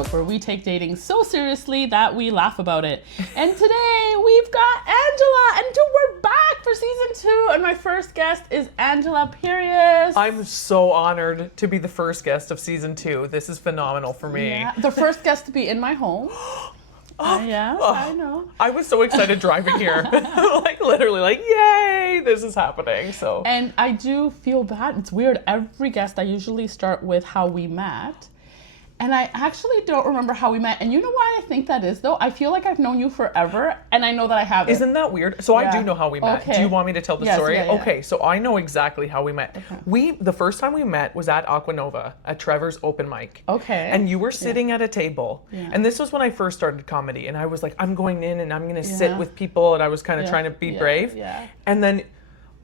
joke where we take dating so seriously that we laugh about it. And today we've got Angela, and we're back for season 2. And my first guest is Angela Perez. I'm so honored to be the first guest of season 2. This is phenomenal for me. Yeah, the first guest to be in my home. I know. I was so excited driving here. Literally, yay, this is happening. So. And I do feel bad. It's weird. Every guest, I usually start with how we met. And I actually don't remember how we met. And you know why I think that is, though? I feel like I've known you forever, and I know that I haven't. Isn't that weird? So I do know how we met. Okay. Do you want me to tell the story? Yeah. Okay, so I know exactly how we met. Okay. The first time we met was at Aquanova, at Trevor's open mic. Okay. And you were sitting at a table. Yeah. And this was when I first started comedy. And I was like, I'm going in and I'm going to sit with people. And I was kind of trying to be brave. Yeah. And then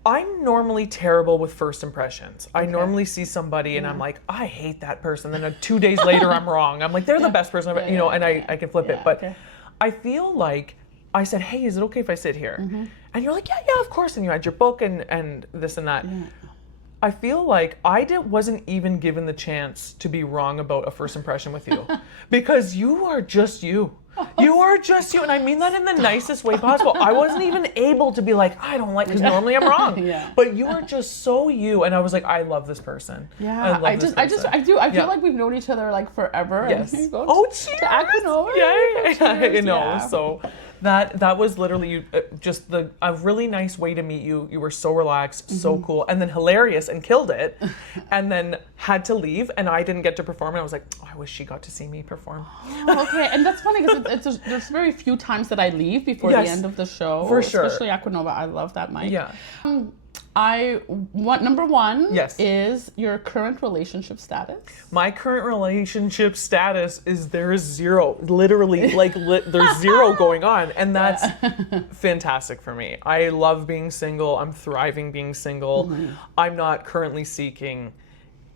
I'm normally terrible with first impressions. I normally see somebody and I'm like, I hate that person. Then 2 days later, I'm wrong. I'm like, they're the best person, and I can flip it. But I feel like I said, hey, is it okay if I sit here? Mm-hmm. And you're like, yeah, of course. And you had your book and this and that. Yeah. I feel like I wasn't even given the chance to be wrong about a first impression with you because you are just you. You are just you, and I mean that in the nicest way possible. I wasn't even able to be like, I don't like, because normally I'm wrong. But you are just so you, and I was like, I love this person. Yeah, I do. I feel like we've known each other like forever. Yes. And cheers! To Aquanova. Yeah, you know. So that was literally just a really nice way to meet you. You were so relaxed, so cool, and then hilarious, and killed it. And then had to leave, and I didn't get to perform. And I was like, oh, I wish she got to see me perform. Oh, okay, and that's funny because there's very few times that I leave before the end of the show. For sure. Especially Aquanova. I love that mic. Yeah. Number one yes. is your current relationship status. My current relationship status is there is zero. Literally, there's zero going on. And that's fantastic for me. I love being single. I'm thriving being single. Mm-hmm. I'm not currently seeking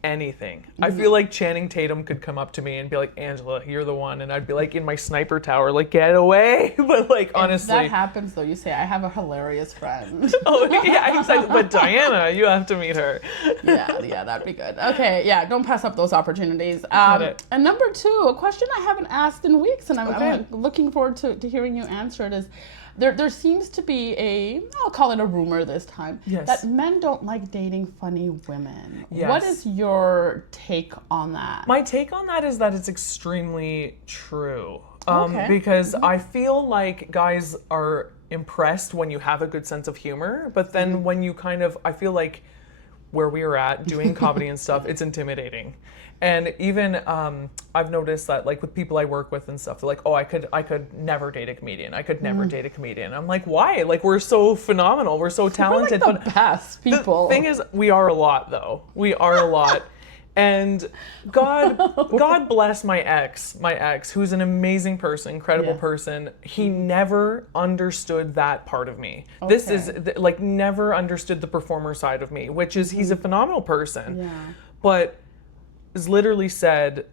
anything. Mm-hmm. I feel like Channing Tatum could come up to me and be like, Angela, you're the one. And I'd be like in my sniper tower, like, get away. But honestly. If that happens though, you say, I have a hilarious friend. Oh, yeah, exactly. But Diana, you have to meet her. Yeah, that'd be good. Okay, yeah, don't pass up those opportunities. And number 2, a question I haven't asked in weeks, and I'm looking forward to hearing you answer it is, there seems to be I'll call it a rumor this time, that men don't like dating funny women. Yes. What is your take on that? My take on that is that it's extremely true. Because I feel like guys are impressed when you have a good sense of humor, but then when you I feel like where we are at doing comedy and stuff, it's intimidating. And even I've noticed that with people I work with and stuff, they're like, oh, I could never date a comedian. I could never date a comedian. I'm like, why? We're so phenomenal. We're so talented. We're the best people. The thing is, we are a lot though. We are a lot. And God bless my ex, who's an amazing person, incredible person. He never understood that part of me. Okay. This is never understood the performer side of me, which is he's a phenomenal person, but is literally said,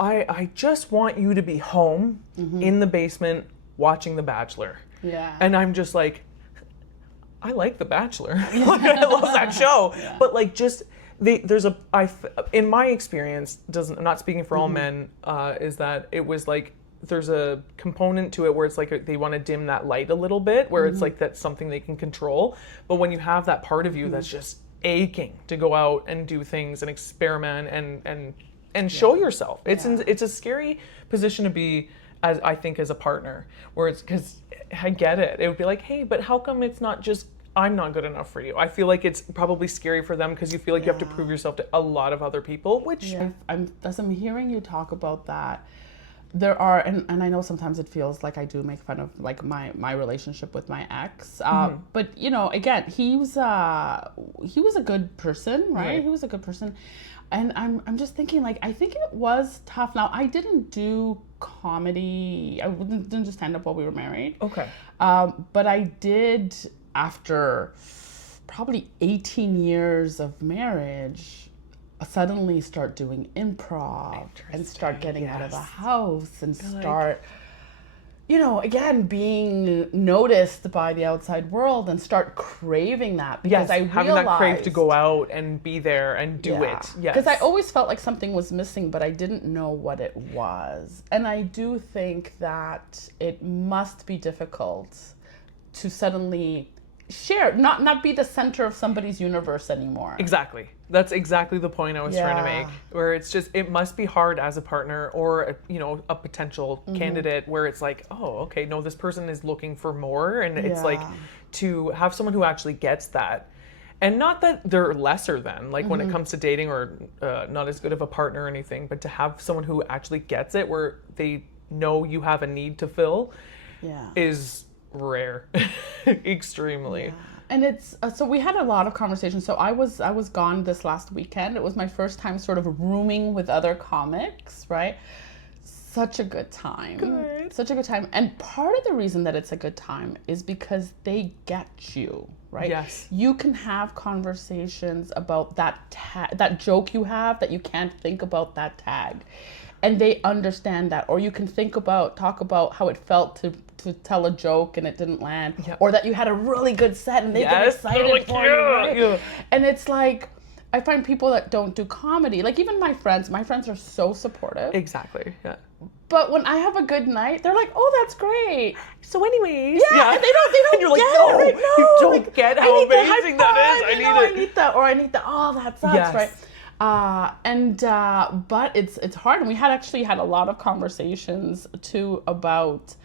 I just want you to be home in the basement watching The Bachelor. Yeah. And I'm just like, I like The Bachelor. I love that show. Yeah. But in my experience, I'm not speaking for all men, is that it was there's a component to it where it's they want to dim that light a little bit, where it's that's something they can control. But when you have that part of you that's just aching to go out and do things and experiment and show yourself, it's a scary position to be, as I think, as a partner, where it's, because I get it. It would be like, hey, but how come it's not just I'm not good enough for you? I feel like it's probably scary for them because you feel like you have to prove yourself to a lot of other people, which... As I'm hearing you talk about that, there are, and I know sometimes it feels like I do make fun of my relationship with my ex, but again, he was a good person, right? He was a good person. And I'm just thinking, I think it was tough. Now, I didn't do comedy. I didn't do stand-up while we were married. Okay. But I did, after probably 18 years of marriage, suddenly start doing improv and start getting out of the house and start you know, again, being noticed by the outside world and start craving that, because I realized having that crave to go out and be there and do it. Yes. Because I always felt like something was missing, but I didn't know what it was. And I do think that it must be difficult to suddenly share, not be the center of somebody's universe anymore. Exactly. That's exactly the point I was trying to make, where it's just, it must be hard as a partner or a potential candidate, where it's like, oh, okay, no, this person is looking for more. And it's like, to have someone who actually gets that. And not that they're lesser than, like when it comes to dating, or not as good of a partner or anything, but to have someone who actually gets it, where they know you have a need to fill, is rare. Extremely. And it's so we had a lot of conversations. So I was gone this last weekend. It was my first time sort of rooming with other comics, right? Such a good time. Good. Such a good time. And part of the reason that it's a good time is because they get you, right? Yes. You can have conversations about that joke you have that you can't think about that tag. And they understand that. Or you can talk about how it felt to tell a joke and it didn't land, or that you had a really good set and they get excited for you. Right? And it's like, I find people that don't do comedy, like even my friends are so supportive. Exactly. Yeah. But when I have a good night, they're like, "Oh, that's great." So, anyways, and they don't. And you're like, get no, it, right? No, you don't like, get how amazing that is. I need that, or I need that. Oh, that sucks, right? But it's hard, and we had a lot of conversations too about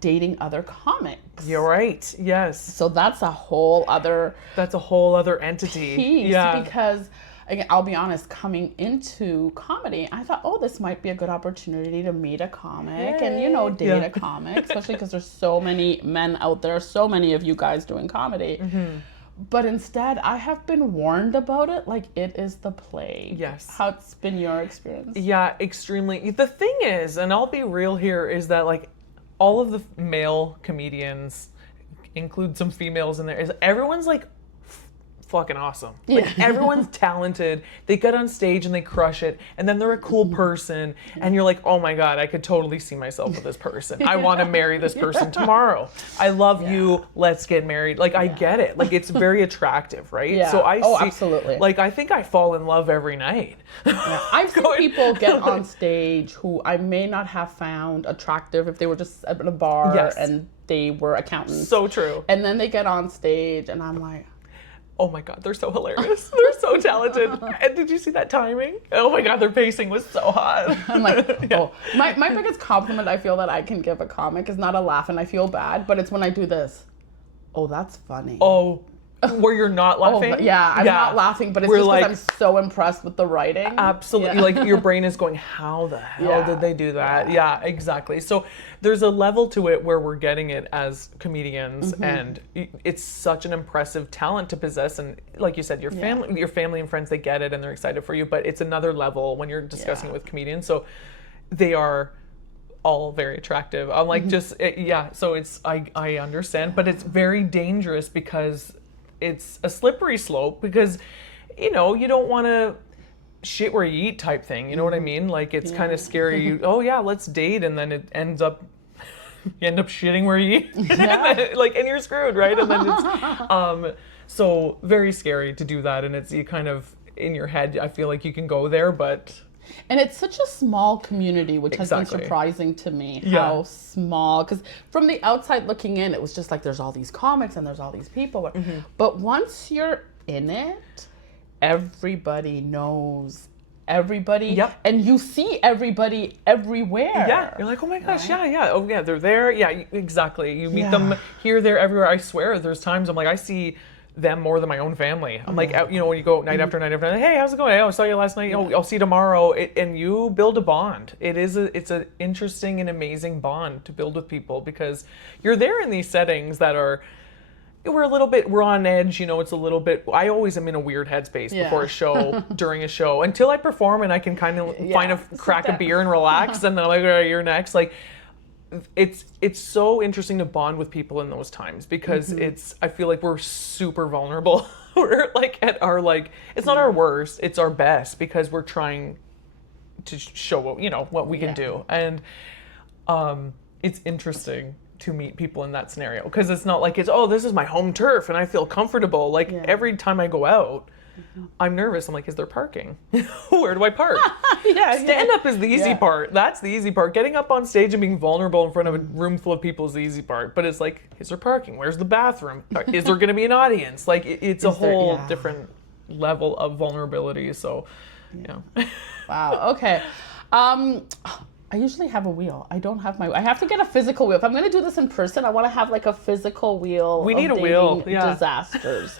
dating other comics. You're right. Yes. So that's a whole other entity. Piece, because again, I'll be honest, coming into comedy, I thought, oh, this might be a good opportunity to meet a comic and date a comic, especially because there's so many men out there, so many of you guys doing comedy. But instead, I have been warned about it. Like, it is the plague. Yes. How's been your experience? Yeah, extremely. The thing is, and I'll be real here, is that like all of the male comedians, include some females in there, is everyone's like fucking awesome. Like everyone's talented. They get on stage and they crush it, and then they're a cool person, and you're like, oh my god, I could totally see myself with this person. I want to marry this person tomorrow. I love you. Let's get married. Like I get it. Like it's very attractive, right? Yeah. So I see, absolutely. Like I think I fall in love every night. I've seen people get on stage who I may not have found attractive if they were just at a bar and they were accountants. So true. And then they get on stage and I'm like, oh my god, they're so hilarious. They're so talented. And did you see that timing? Oh my god, their pacing was so hot. I'm like, oh. My biggest compliment I feel that I can give a comic is not a laugh, and I feel bad, but it's when I do this. Oh, that's funny. Oh, where you're not laughing? I'm not laughing, but it's just because I'm so impressed with the writing. Absolutely. Yeah. Like your brain is going, how the hell did they do that? Yeah, exactly. So there's a level to it where we're getting it as comedians, and it's such an impressive talent to possess. And like you said, your family and friends, they get it and they're excited for you, but it's another level when you're discussing it with comedians. So they are all very attractive. I'm like, so it's, I understand, but it's very dangerous because it's a slippery slope, because you don't want to shit where you eat type thing, you know what I mean? Like it's kind of scary. Let's date, and then it ends up you end up shitting where you eat. Like, and you're screwed, right? And then it's so very scary to do that, and it's, you kind of in your head, I feel like you can go there, but and it's such a small community, which has been surprising to me, how small, because from the outside looking in, it was just like there's all these comics and there's all these people. But once you're in it, everybody knows everybody. And you see everybody everywhere. Yeah, you're like, oh my gosh, oh yeah, they're there. Yeah, exactly. You meet them here, there, everywhere. I swear, there's times I'm like, I see them more than my own family. I'm like, when you go night after night after night, hey, how's it going? Oh, I saw you last night. Oh, I'll see you tomorrow. And you build a bond. It's an interesting and amazing bond to build with people, because you're there in these settings that are, we're on edge, it's a little bit, I always am in a weird headspace before a show, during a show, until I perform and I can kind of crack a beer and relax, and then I'm like, all right, you're next. Like, it's so interesting to bond with people in those times, because I feel like we're super vulnerable. We're like at our, like, it's not our worst, it's our best, because we're trying to show what we can do. And it's interesting to meet people in that scenario, because it's not like it's, oh, this is my home turf and I feel comfortable. Like every time I go out, I'm nervous. I'm like, is there parking? Where do I park? Stand up is the easy part. That's the easy part. Getting up on stage and being vulnerable in front of a room full of people is the easy part. But it's like, is there parking? Where's the bathroom? Is there going to be an audience? Like, it's a whole different level of vulnerability. So, Wow. Okay. I usually have a wheel. I don't have I have to get a physical wheel. If I'm going to do this in person, I want to have like a physical wheel. We need a wheel. Disasters.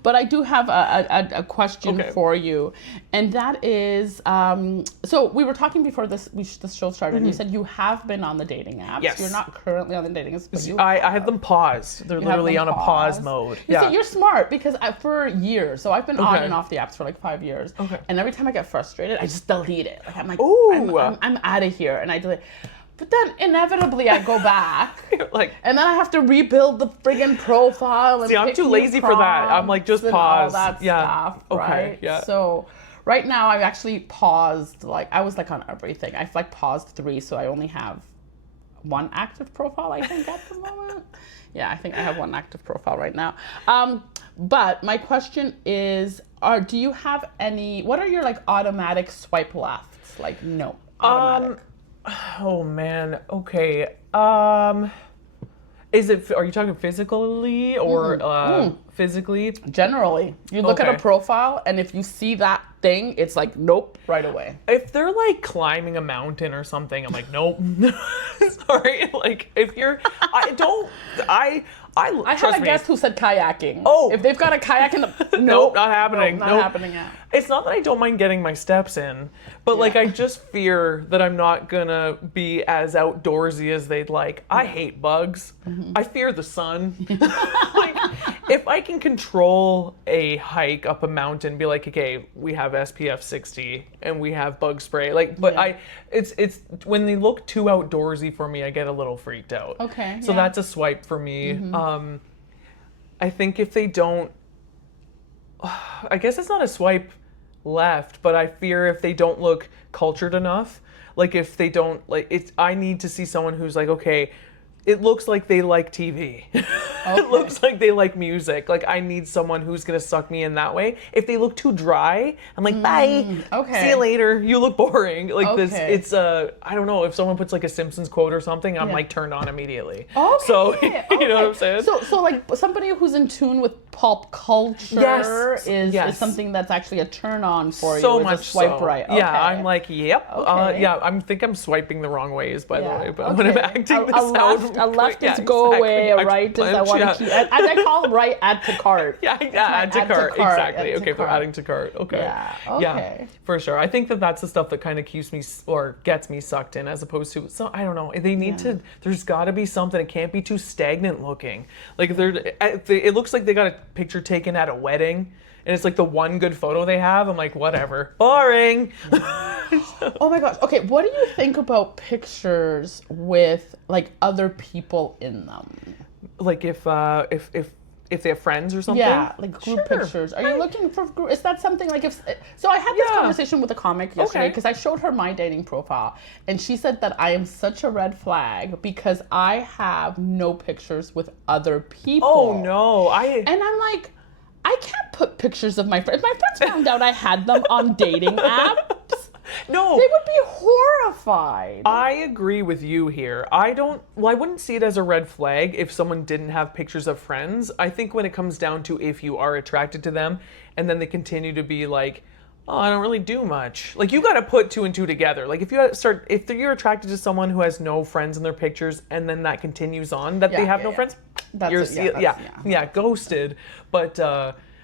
But I do have a question for you, and that is, so we were talking before this show started, and you said you have been on the dating apps. Yes. You're not currently on the dating apps, but I have them paused. They're literally on a pause mode. You see, you're smart, because for years, so I've been on and off the apps for like 5 years, and every time I get frustrated, I just delete it. Like, I'm like, I'm out of here, and I delete. But then inevitably I go back, and then I have to rebuild the friggin' profile. And I'm too lazy for that. I'm like, just pause. All that stuff, right? Yeah. So right now I've actually paused. Like, I was like on everything. I've like paused 3, so I only have 1 active profile, I think, at the moment. Yeah, I think I have 1 active profile right now. But my question is, do you have any? What are your like automatic swipe lefts? Like, no, automatic. Oh man. Okay. Is it? Are you talking physically or physically? Generally, you look at a profile, and if you see that thing, it's like nope right away. If they're like climbing a mountain or something, I'm like nope. Sorry. Like if you're, I had a guest who said kayaking. Oh, if they've got a kayak in the nope, not happening. Not happening yet. It's not that I don't mind getting my steps in, but like I just fear that I'm not gonna be as outdoorsy as they'd like. I hate bugs. I fear the sun. Like, if I can control a hike up a mountain, be like, okay, we have SPF 60 and we have bug spray. Like, but it's when they look too outdoorsy for me, I get a little freaked out. Okay. So that's a swipe for me. I think if they don't, I guess it's not a swipe left, but I fear if they don't look cultured enough, like if they don't, like it's, I need to see someone who's like, okay, it looks like they like TV. It looks like they like music. Like I need someone who's gonna suck me in that way. If they look too dry, I'm like, bye. Okay. See you later. You look boring. Like this, it's I don't know, if someone puts like a Simpsons quote or something, I'm like turned on immediately. Okay. So you know what I'm saying? So like somebody who's in tune with pop culture is something that's actually a turn on for you. So much swipe right. Okay. Yeah, I'm like, yep. I think I'm swiping the wrong ways, by the way, but when I'm acting this out. A left is go away, a right is I want to keep. And I call right add to cart. Add to cart. Exactly. Okay, for adding to cart. Okay. Yeah, for sure. I think that's the stuff that kind of keeps me or gets me sucked in, as opposed to, so I don't know. They need to. There's got to be something. It can't be too stagnant looking. Like it looks like they got a picture taken at a wedding, and it's like the one good photo they have. I'm like, whatever. Boring. Oh my gosh. Okay, what do you think about pictures with like other people in them? Like if they have friends or something? Yeah, like group pictures. Are you looking for group? Is that something like if? So I had this conversation with a comic yesterday because I showed her my dating profile, and she said that I am such a red flag because I have no pictures with other people. Oh no, And I'm like, I can't put pictures of my friends. If my friends found out I had them on dating apps, no, they would be horrified. I agree with you here. I wouldn't see it as a red flag if someone didn't have pictures of friends. I think when it comes down to if you are attracted to them and then they continue to be like, oh, I don't really do much. Like, you got to put 2 and 2 together. Like, if you're attracted to someone who has no friends in their pictures and then that continues on, that they have no friends, you're ghosted. But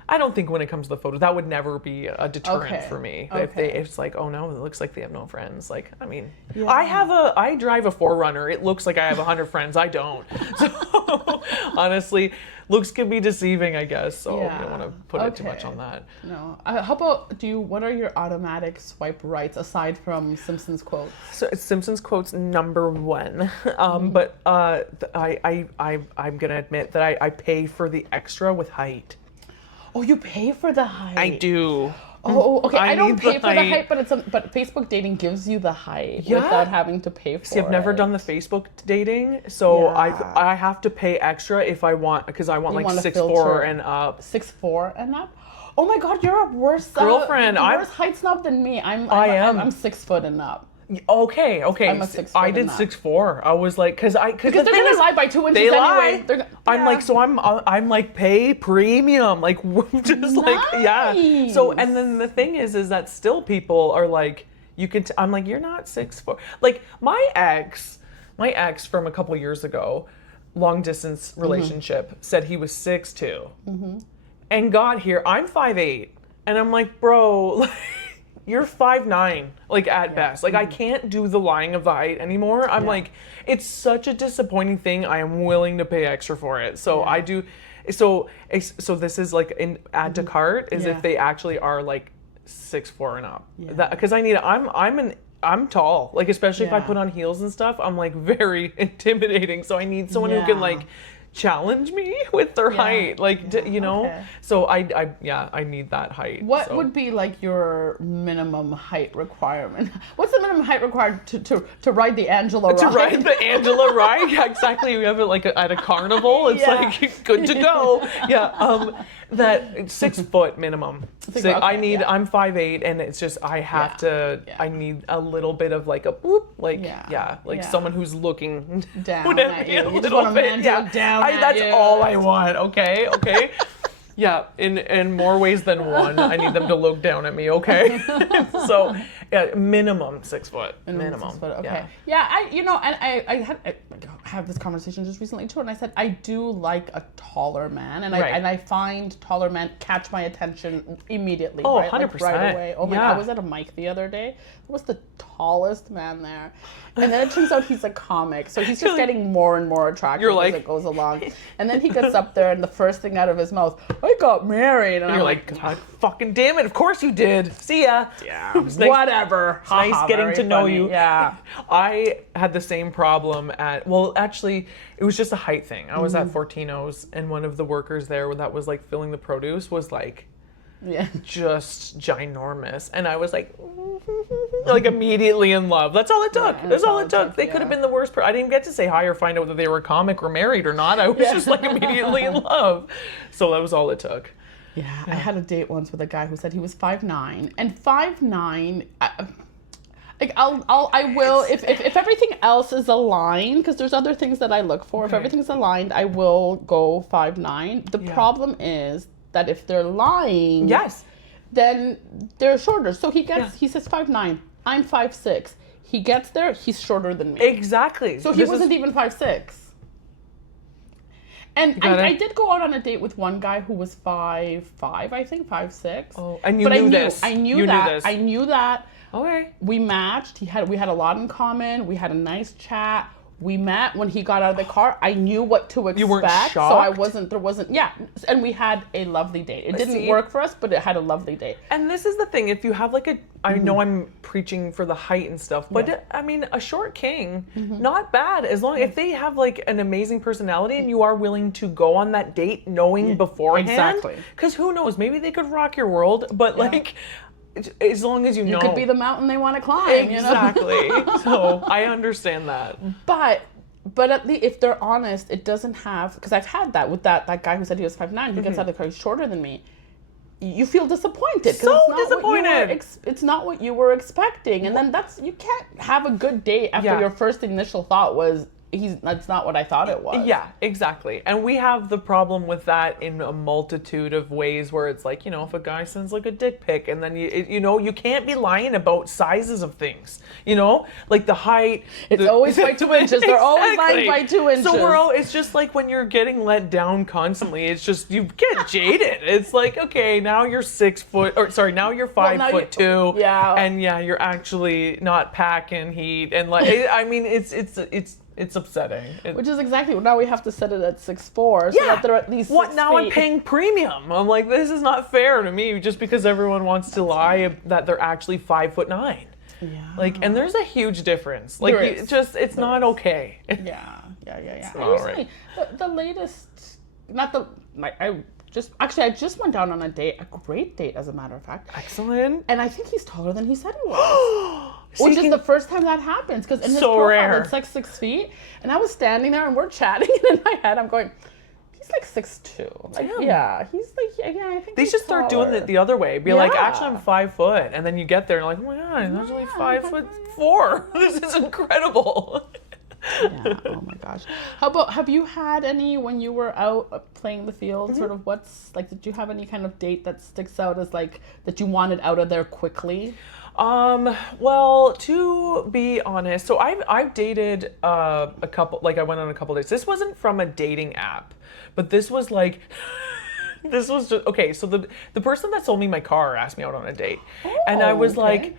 I don't think when it comes to the photo, that would never be a deterrent for me. If it's like, oh no, it looks like they have no friends. Like, I mean, I drive a 4Runner. It looks like I have 100 friends. I don't. So honestly, looks can be deceiving, I guess. So you don't want to put it too much on that. No. How about what are your automatic swipe rights aside from Simpsons quotes? So Simpsons quotes number 1. But I'm gonna admit that I pay for the extra with height. Oh, you pay for the height. I do. Oh, okay. I don't need pay the for the height. height, but Facebook dating gives you the height Yeah. without having to pay for it. See, I've never done the Facebook dating, so Yeah. I have to pay extra if I want, because I want You like want a 6'4" filter. and up. 6'4" and up. Oh my God, you're a worse Girlfriend, worse height snob than me. I'm 6 foot and up. Okay. I'm a 6 foot I did and up. 6'4". I was like, because Because they're gonna lie by 2 inches they anyway. lie. I'm like, so I'm like pay premium, like just like yeah. So and then the thing is that still people are like, you can. I'm like, you're not 6'4". Like my ex from a couple years ago, long distance relationship, said he was 6'2", and got here. I'm 5'8", and I'm like, bro. Like, you're 5'9", like at best. Like I can't do the lying of the height anymore. I'm like, it's such a disappointing thing. I am willing to pay extra for it. So I do. So this is like an add to cart is if they actually are like 6'4" and up. Because I'm tall. Like especially if I put on heels and stuff, I'm like very intimidating. So I need someone who can like challenge me with their height, like you know. Okay. So I need that height. What would be like your minimum height requirement? What's the minimum height required to ride the Angela ride? To ride the Angela ride? Yeah, exactly. We have it like at a carnival. It's like good to go. Yeah. That 6 foot minimum. I'm 5'8", and it's just I have to. I need a little bit of like a boop, like someone who's looking down at you. You just want a man to look down at that's you. all I want. Okay. Yeah, in more ways than one, I need them to look down at me. Okay. So minimum 6 foot. Minimum. 6 foot, okay. Yeah, I had this conversation just recently too, and I said I do like a taller man, and I find taller men catch my attention immediately. Oh, right? 100%. Like right away. Oh my God, I was at a mic the other day. It was the tallest man there, and then it turns out he's a comic, so he's just getting more and more attractive as it goes along. And then he gets up there, and the first thing out of his mouth, I got married, and you're like, God, fucking damn it! Of course you did. See ya. Yeah. Whatever. It's nice getting to know you. Yeah. I had the same problem actually, it was just a height thing. I was at Fortino's, and one of the workers there that was like filling the produce was like, just ginormous, and I was like immediately in love. That's all it took. That's all it took. They could have been the worst. I didn't get to say hi or find out whether they were a comic or married or not. I was just like immediately in love. So that was all it took. Yeah, I had a date once with a guy who said he was 5'9", and 5'9". I will if everything else is aligned, because there's other things that I look for. If everything's aligned, I will go 5'9". The problem is that if they're lying, then they're shorter. So he says 5'9". I'm 5'6". He gets there, he's shorter than me. Exactly. So he wasn't even 5'6". And I did go out on a date with one guy who was 5'5", I think, 5'6". Oh, and you knew this. I knew that. Okay. We matched. We had a lot in common. We had a nice chat. We met when he got out of the car. I knew what to expect. You weren't shocked? So there wasn't, and we had a lovely date. It didn't work for us, but it had a lovely date. And this is the thing, if you have like I know I'm preaching for the height and stuff, but I mean, a short king, not bad, as long if they have like an amazing personality and you are willing to go on that date knowing beforehand. Exactly. Because who knows, maybe they could rock your world, but like, as long as you know. You could be the mountain they want to climb, exactly. So I understand that. But at least if they're honest, it doesn't have, because I've had that with that guy who said he was 5'9". He gets out of the car, he's shorter than me. You feel disappointed. So disappointed. It's not what you were expecting, and then you can't have a good date after your first initial thought was, that's not what I thought it was. Yeah, exactly. And we have the problem with that in a multitude of ways where it's like, if a guy sends like a dick pic and then you can't be lying about sizes of things, like the height. It's always by 2 inches. They're always lying by 2 inches. So it's just like when you're getting let down constantly, it's just, you get jaded. It's like, okay, now you're 6 foot, now you're 5'2". Yeah. And you're actually not packing heat. And like, I mean, it's upsetting. Which is exactly, now we have to set it at 6'4", so that they're at least 6 now feet. I'm paying premium. I'm like, this is not fair to me just because everyone wants to lie that they're actually 5'9". Yeah. Like, and there's a huge difference. Like, it's not okay. Yeah. All right. The latest, I I just went down on a date, a great date, as a matter of fact. Excellent. And I think he's taller than he said he was. Which is the first time that happens, because in his profile, rare. it's like 6 feet. And I was standing there and we're chatting, and in my head, I'm going, he's like 6'2". Like, yeah, he's like, yeah, I think they should start doing it the other way. Be like, actually, I'm 5 foot. And then you get there and you're like, oh my God, I'm only 5'4". This is incredible. Yeah. Oh my gosh. How about, have you had any, when you were out playing the field, sort of did you have any kind of date that sticks out as like, that you wanted out of there quickly? Well, to be honest, so I've dated a couple, like I went on a couple dates. This wasn't from a dating app, but this was like, this was just, okay, so the person that sold me my car asked me out on a date. And I was like,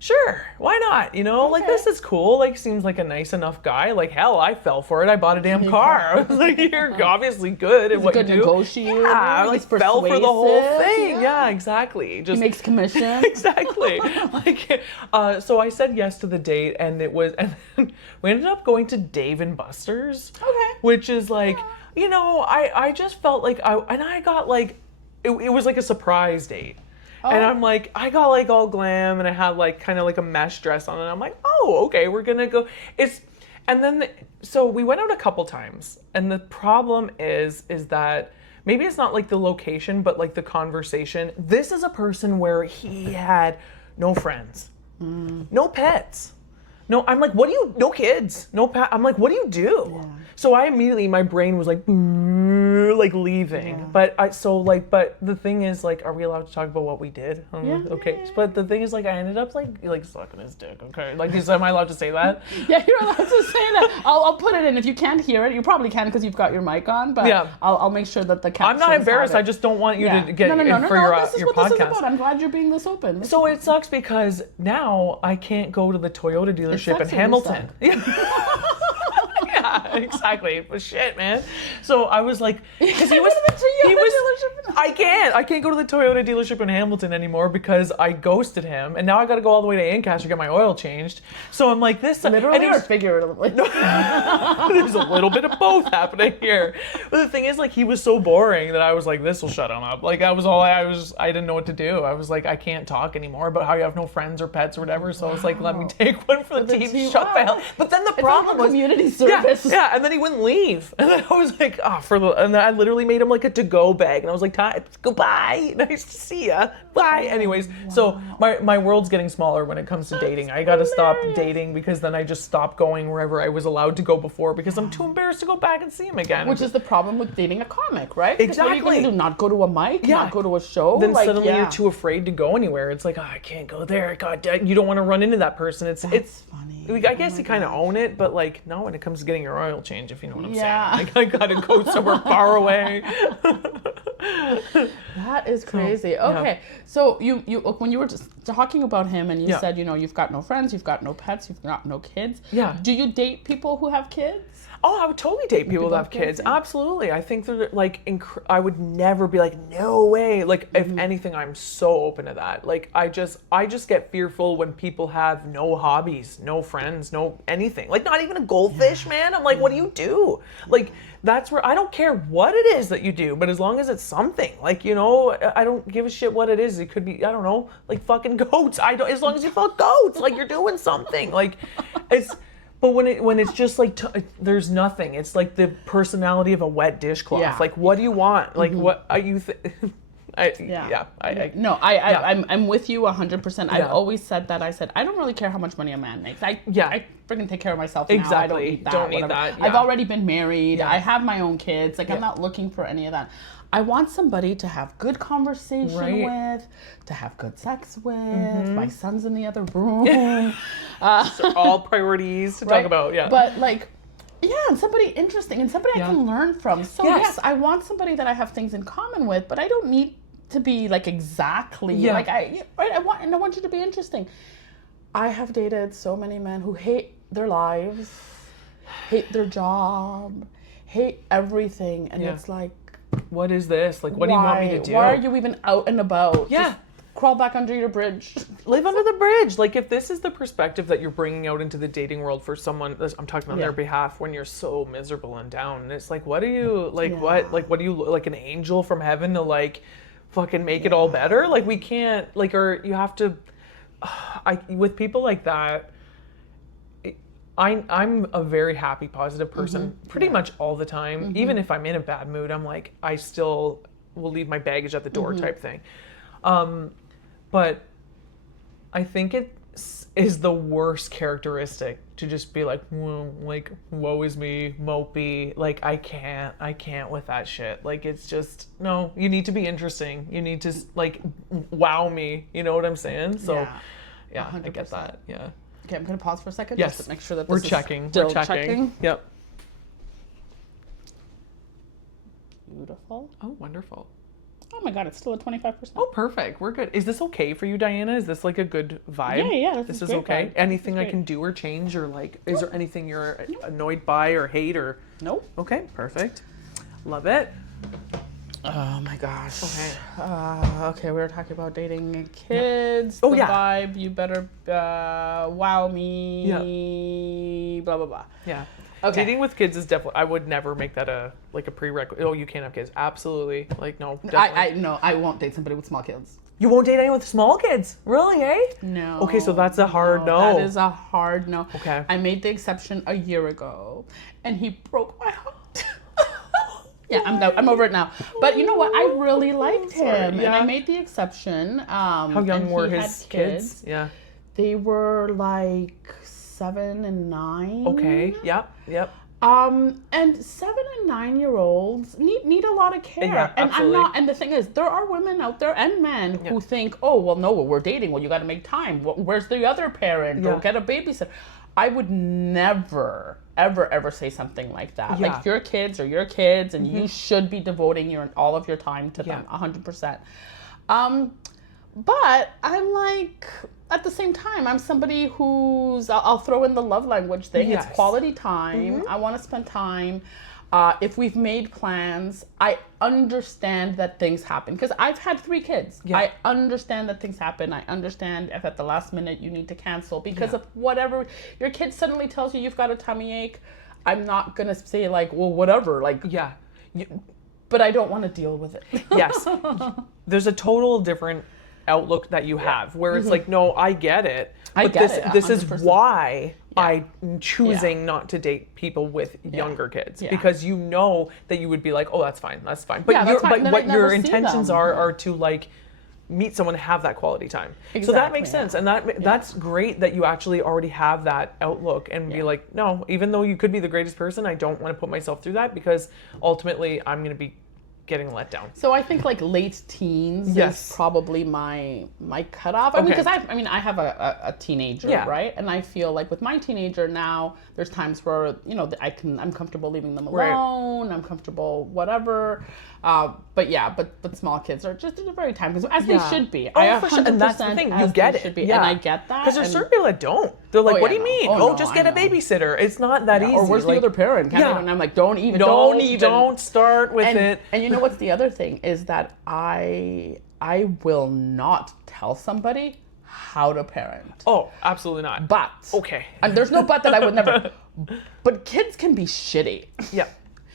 sure, why not? You know, like, this is cool. Like, seems like a nice enough guy. Like, hell, I fell for it. I bought a damn car. I was like, you're obviously good at what you do. Negotiator. Yeah, I like fell for the whole thing. Yeah, exactly. He makes commission. Exactly. Like, so I said yes to the date, and and then we ended up going to Dave & Buster's. Okay. Which is like, you know, I just felt like I got like, it was like a surprise date. And I'm like, I got like all glam, and I had like kind of like a mesh dress on, and I'm like, oh, okay, we're gonna go. So we went out a couple times, and the problem is that maybe it's not like the location, but like the conversation. This is a person where he had no friends, no pets. No, I'm like, no kids, no pet. I'm like, what do you do? Yeah. So I immediately, my brain was like, leaving. Yeah. But the thing is, like, are we allowed to talk about what we did? Okay. Yeah. But the thing is, like, I ended up like sucking his dick. Okay. Like, am I allowed to say that? Yeah, you're allowed to say that. I'll put it in. If you can't hear it, you probably can because you've got your mic on. But yeah. I'll make sure that the captions. I'm not embarrassed. I just don't want you to get in for your podcast. This is what this is about. I'm glad you're being this open. So it sucks because now I can't go to the Toyota dealership in Hamilton. Yeah, exactly. But shit, man. So I was like, because I can't go to the Toyota dealership in Hamilton anymore because I ghosted him, and now I got to go all the way to Ancash to get my oil changed. So I'm like, this literally or figuratively. There's a little bit of both happening here. But the thing is, like, he was so boring that I was like, this will shut him up. Like, that was all I didn't know what to do. I was like, I can't talk anymore about how you have no friends or pets or whatever. So I was like, let me take one for the team. Shut the hell. But then the problem was community service. Yeah, and then he wouldn't leave. And then I was like, and then I literally made him like a to-go bag. And I was like, goodbye. Nice to see ya. Bye. Anyways, so my world's getting smaller when it comes to dating. I got to stop dating because then I just stopped going wherever I was allowed to go before because I'm too embarrassed to go back and see him again. Which is the problem with dating a comic, right? Exactly. What are you going to do? Not go to a mic? Not go to a show? Then suddenly you're too afraid to go anywhere. It's like, I can't go there. God, you don't want to run into that person. It's funny. I guess you kind of own it, but like, no, when it comes to getting your oil change, if you know what I'm saying. Like, I gotta go somewhere far away. That is crazy. Okay, so you when you were just talking about him and you said, you know, you've got no friends, you've got no pets, you've got no kids. Yeah. Do you date people who have kids? Oh, I would totally date people that have kids. Absolutely. I think they're like, I would never be like, no way. Like, if anything, I'm so open to that. Like, I just get fearful when people have no hobbies, no friends, no anything. Like, not even a goldfish, man. I'm like, what do you do? Like, that's where I don't care what it is that you do, but as long as it's something, like, you know, I don't give a shit what it is. It could be, I don't know, like fucking goats. As long as you fuck goats, like, you're doing something. Like, but when it's just like there's nothing. It's like the personality of a wet dishcloth. Yeah. Like, what do you want? Like, what are you? I'm with you 100%. I've always said that. I said I don't really care how much money a man makes. I freaking take care of myself now. Exactly. I don't need that. I've already been married. I have my own kids. Like, I'm not looking for any of that. I want somebody to have good conversation with, to have good sex with. My son's in the other room. So all priorities to talk about, But like, and somebody interesting and somebody I can learn from. So yes, I want somebody that I have things in common with, but I don't need to be like exactly like I want you to be interesting. I have dated so many men who hate their lives, hate their job, hate everything, and it's like, what is this? Like, what do you want me to do? Why are you even out and about? Yeah. crawl back under your bridge. Live under the bridge. Like, if this is the perspective that you're bringing out into the dating world for someone, I'm talking on their behalf, when you're so miserable and down, and it's like, what are you, like, what do you, like an angel from heaven to, like, fucking make it all better? Like, we can't, like, or you have to, with people like that, I'm a very happy, positive person pretty much all the time. Even if I'm in a bad mood, I'm like, I still will leave my baggage at the door type thing. But I think it is the worst characteristic to just be like, woe is me, mopey. Like, I can't with that shit. Like, it's just, no, you need to be interesting. You need to, like, wow me. You know what I'm saying? So, yeah, 100%. I get that. Yeah. Okay, I'm going to pause for a second just to make sure that we're this checking. is still We're checking. Yep. Beautiful. Oh, wonderful. Oh my God, it's still at 25%. Oh, perfect. We're good. Is this okay for you, Diana? Is this like a good vibe? Yeah. This is okay. Vibe. Anything I can do or change, or like, is there anything you're annoyed by or hate or? Nope. Okay, perfect. Love it. Oh my gosh. Okay. Okay, we were talking about dating kids. Oh, the yeah. vibe. You better wow me. Yeah. Blah blah blah. Yeah. Okay. Dating with kids is definitely. I would never make that a prerequisite. Oh, you can't have kids. Absolutely. Like, no. Definitely. No, I won't date somebody with small kids. You won't date anyone with small kids, really? Eh? No. Okay, so that's a hard no. That is a hard no. Okay. I made the exception a year ago, and he broke my heart. Yeah, I'm over it now. But you know what? I really liked him, and I made the exception. How young were his kids? Yeah. They were like 7 and 9. Okay. Yep. And 7 and 9-year-olds need a lot of care. Yeah, and absolutely. I'm not. And the thing is, there are women out there and men who think, oh, well, no, we're dating. Well, you got to make time. Where's the other parent? Or get a babysitter. I would never, ever say something like that. Yeah. Like, your kids are your kids, and you should be devoting all of your time to them, 100%. But I'm like, at the same time, I'm somebody who's, I'll throw in the love language thing. Yes. It's quality time. I want to spend time. If we've made plans, I understand that things happen. Because I've had 3 kids. Yeah. I understand that things happen. I understand if at the last minute you need to cancel because of whatever. Your kid suddenly tells you you've got a tummy ache. I'm not going to say like, well, whatever. Like, but I don't want to deal with it. Yes. There's a total different outlook that you have where it's like, no, I get it. But this is why I'm choosing not to date people with younger kids because you know that you would be like, oh, that's fine. But what your intentions are to like meet someone, have that quality time. Exactly, so that makes sense. And that's great that you actually already have that outlook and be like, no, even though you could be the greatest person, I don't want to put myself through that because ultimately I'm going to be getting let down. So I think like late teens is probably my cutoff. I mean, because I have a teenager, right? And I feel like with my teenager now, there's times where I'm comfortable leaving them alone. Right. I'm comfortable whatever. But small kids are just at a very time consuming, as they should be. For sure. And that's the thing, you get it. And I get that. Because there's certain people that don't. They're like, what do you mean? Just get a babysitter. It's not that easy. Or where's the other parent? And I'm like, don't start with it. And you know what's the other thing is that I will not tell somebody how to parent. Oh, absolutely not. But and there's no but that I would never. But kids can be shitty. Yeah.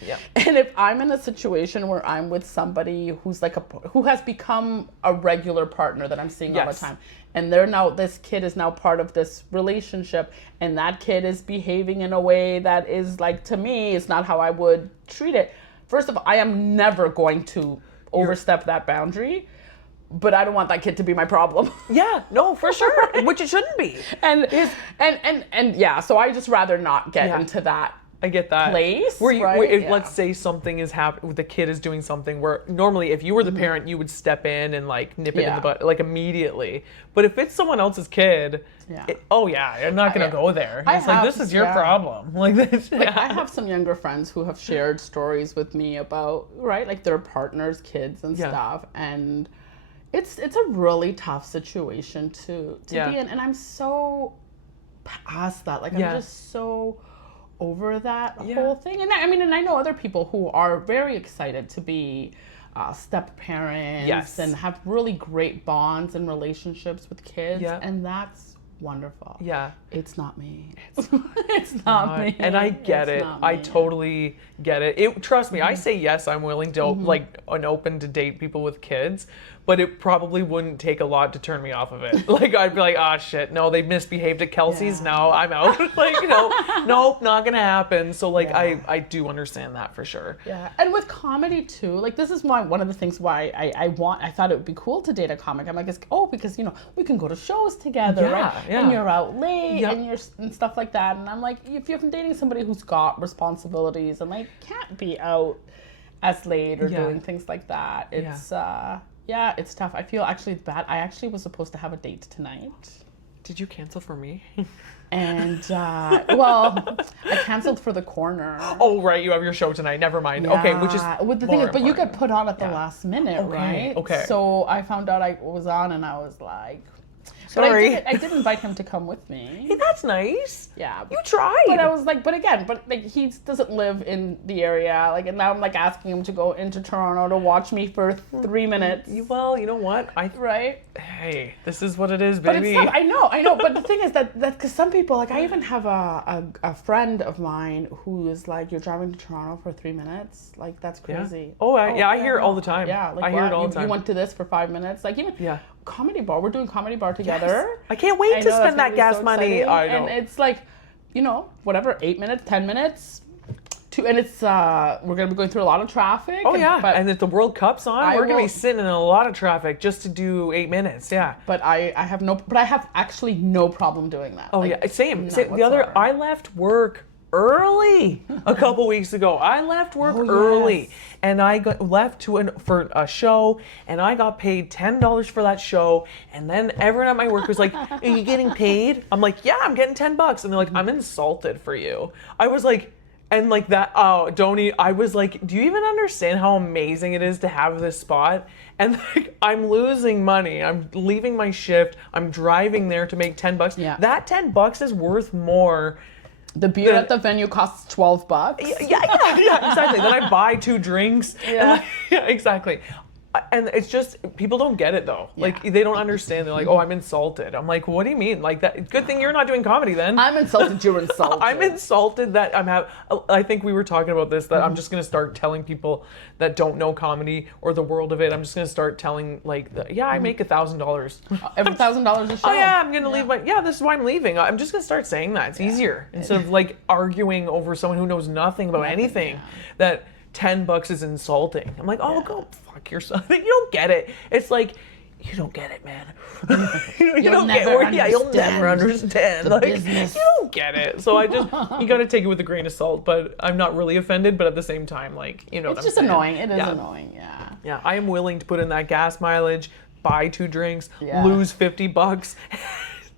Yeah. And if I'm in a situation where I'm with somebody who's like who has become a regular partner that I'm seeing all the time, and this kid is now part of this relationship, and that kid is behaving in a way that is like, to me, it's not how I would treat it. First of all, I am never going to overstep that boundary, but I don't want that kid to be my problem. Yeah, no, for sure, which it shouldn't be. And so I just rather not get into that. I get that. Place, where let's say something is happening, the kid is doing something where normally if you were the parent, you would step in and like nip it in the butt, like immediately. But if it's someone else's kid, I'm not going to go there. It's like, this is your problem. Like this. Like, I have some younger friends who have shared stories with me about, like their partners' kids and stuff. And it's a really tough situation to be in. And I'm so past that. Like, I'm just so over that whole thing. And I know other people who are very excited to be step parents Yes. and have really great bonds and relationships with kids. Yeah. And that's wonderful. Yeah. It's not me. It's not me. And I get it. I totally get it. Trust me, I say yes, I'm willing to like and open to date people with kids, but it probably wouldn't take a lot to turn me off of it. Like I'd be like, ah, shit, no, they misbehaved at Kelsey's. No, I'm out. Like, nope, not gonna happen. So like, I do understand that for sure. Yeah, and with comedy too, like this is why one of the things why I thought it would be cool to date a comic. I'm like, because we can go to shows together, right? Yeah. And you're out late and stuff like that. And I'm like, if you're dating somebody who's got responsibilities and like can't be out as late or doing things like that, it's it's tough. I feel actually bad. I actually was supposed to have a date tonight. Did you cancel for me? And well, I canceled for the corner. Oh right, you have your show tonight. Never mind. Yeah. Okay, which is the thing is, but you get put on at the last minute, right? Okay. So I found out I was on, and I was like, sorry. But I did invite him to come with me. Hey, that's nice. Yeah. You tried. But I was like, but he doesn't live in the area, like, and now I'm like asking him to go into Toronto to watch me for 3 minutes. Well, you know what? Right? Hey, this is what it is, But baby. it's tough. I know. But the thing is that because some people, like, I even have a friend of mine who is like, you're driving to Toronto for 3 minutes, like that's crazy. Yeah. I hear it all the time. Yeah, like I hear it all the time. You went to this for 5 minutes, like even comedy bar. We're doing comedy bar together. Yes. I can't wait to spend that gas money. I know. And it's like, whatever, 8 minutes, 10 minutes. And it's we're gonna be going through a lot of traffic. Oh and if the World Cup's on, we're gonna be sitting in a lot of traffic just to do 8 minutes. Yeah. But I have actually no problem doing that. Oh like, same. I left work early a couple weeks ago. I left work early, and I left for a show, and I got paid $10 for that show. And then everyone at my work was like, "Are you getting paid?" I'm like, "Yeah, I'm getting $10." And they're like, "I'm insulted for you." I was like. And like that, I was like, do you even understand how amazing it is to have this spot? And like, I'm losing money. I'm leaving my shift. I'm driving there to make $10. Yeah. That $10 is worth more. The beer at the venue costs $12. Yeah, exactly. Then I buy 2 drinks. Yeah. Exactly. And it's just, people don't get it though. Yeah. Like, they don't understand. They're like, oh, I'm insulted. I'm like, what do you mean? Like, that? Good thing you're not doing comedy then. I'm insulted you're insulted. I'm insulted that I think we were talking about this, that I'm just going to start telling people that don't know comedy or the world of it. I'm just going to start telling, like, I make $1,000. Every $1,000 a show. Oh, yeah, I'm going to leave this is why I'm leaving. I'm just going to start saying that. It's easier. Instead of, like, arguing over someone who knows nothing about anything, that $10 is insulting. I'm like, go fuck yourself. You don't get it. It's like, you don't get it, man. You'll never understand the business. You don't get it. So you got to take it with a grain of salt. But I'm not really offended. But at the same time, like, it's what I'm just saying. Annoying. It is annoying. Yeah. Yeah, I am willing to put in that gas mileage, buy 2 drinks, lose $50.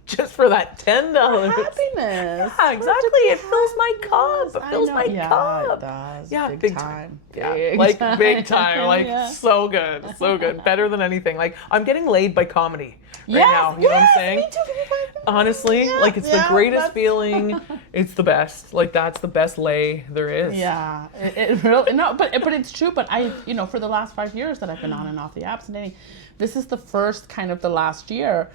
Just for that $10. Happiness. Yeah, exactly. It fills my cup. It fills my cup. It does. Yeah, big time. Yeah, big time. Like, so good. So good. Better than anything. Like, I'm getting laid by comedy now. You know what I'm saying? Me too. Honestly, like, it's the greatest feeling. It's the best. Like, that's the best lay there is. Yeah. It really, no, but it's true. But for the last 5 years that I've been on and off the apps and dating, this is the first kind of the last year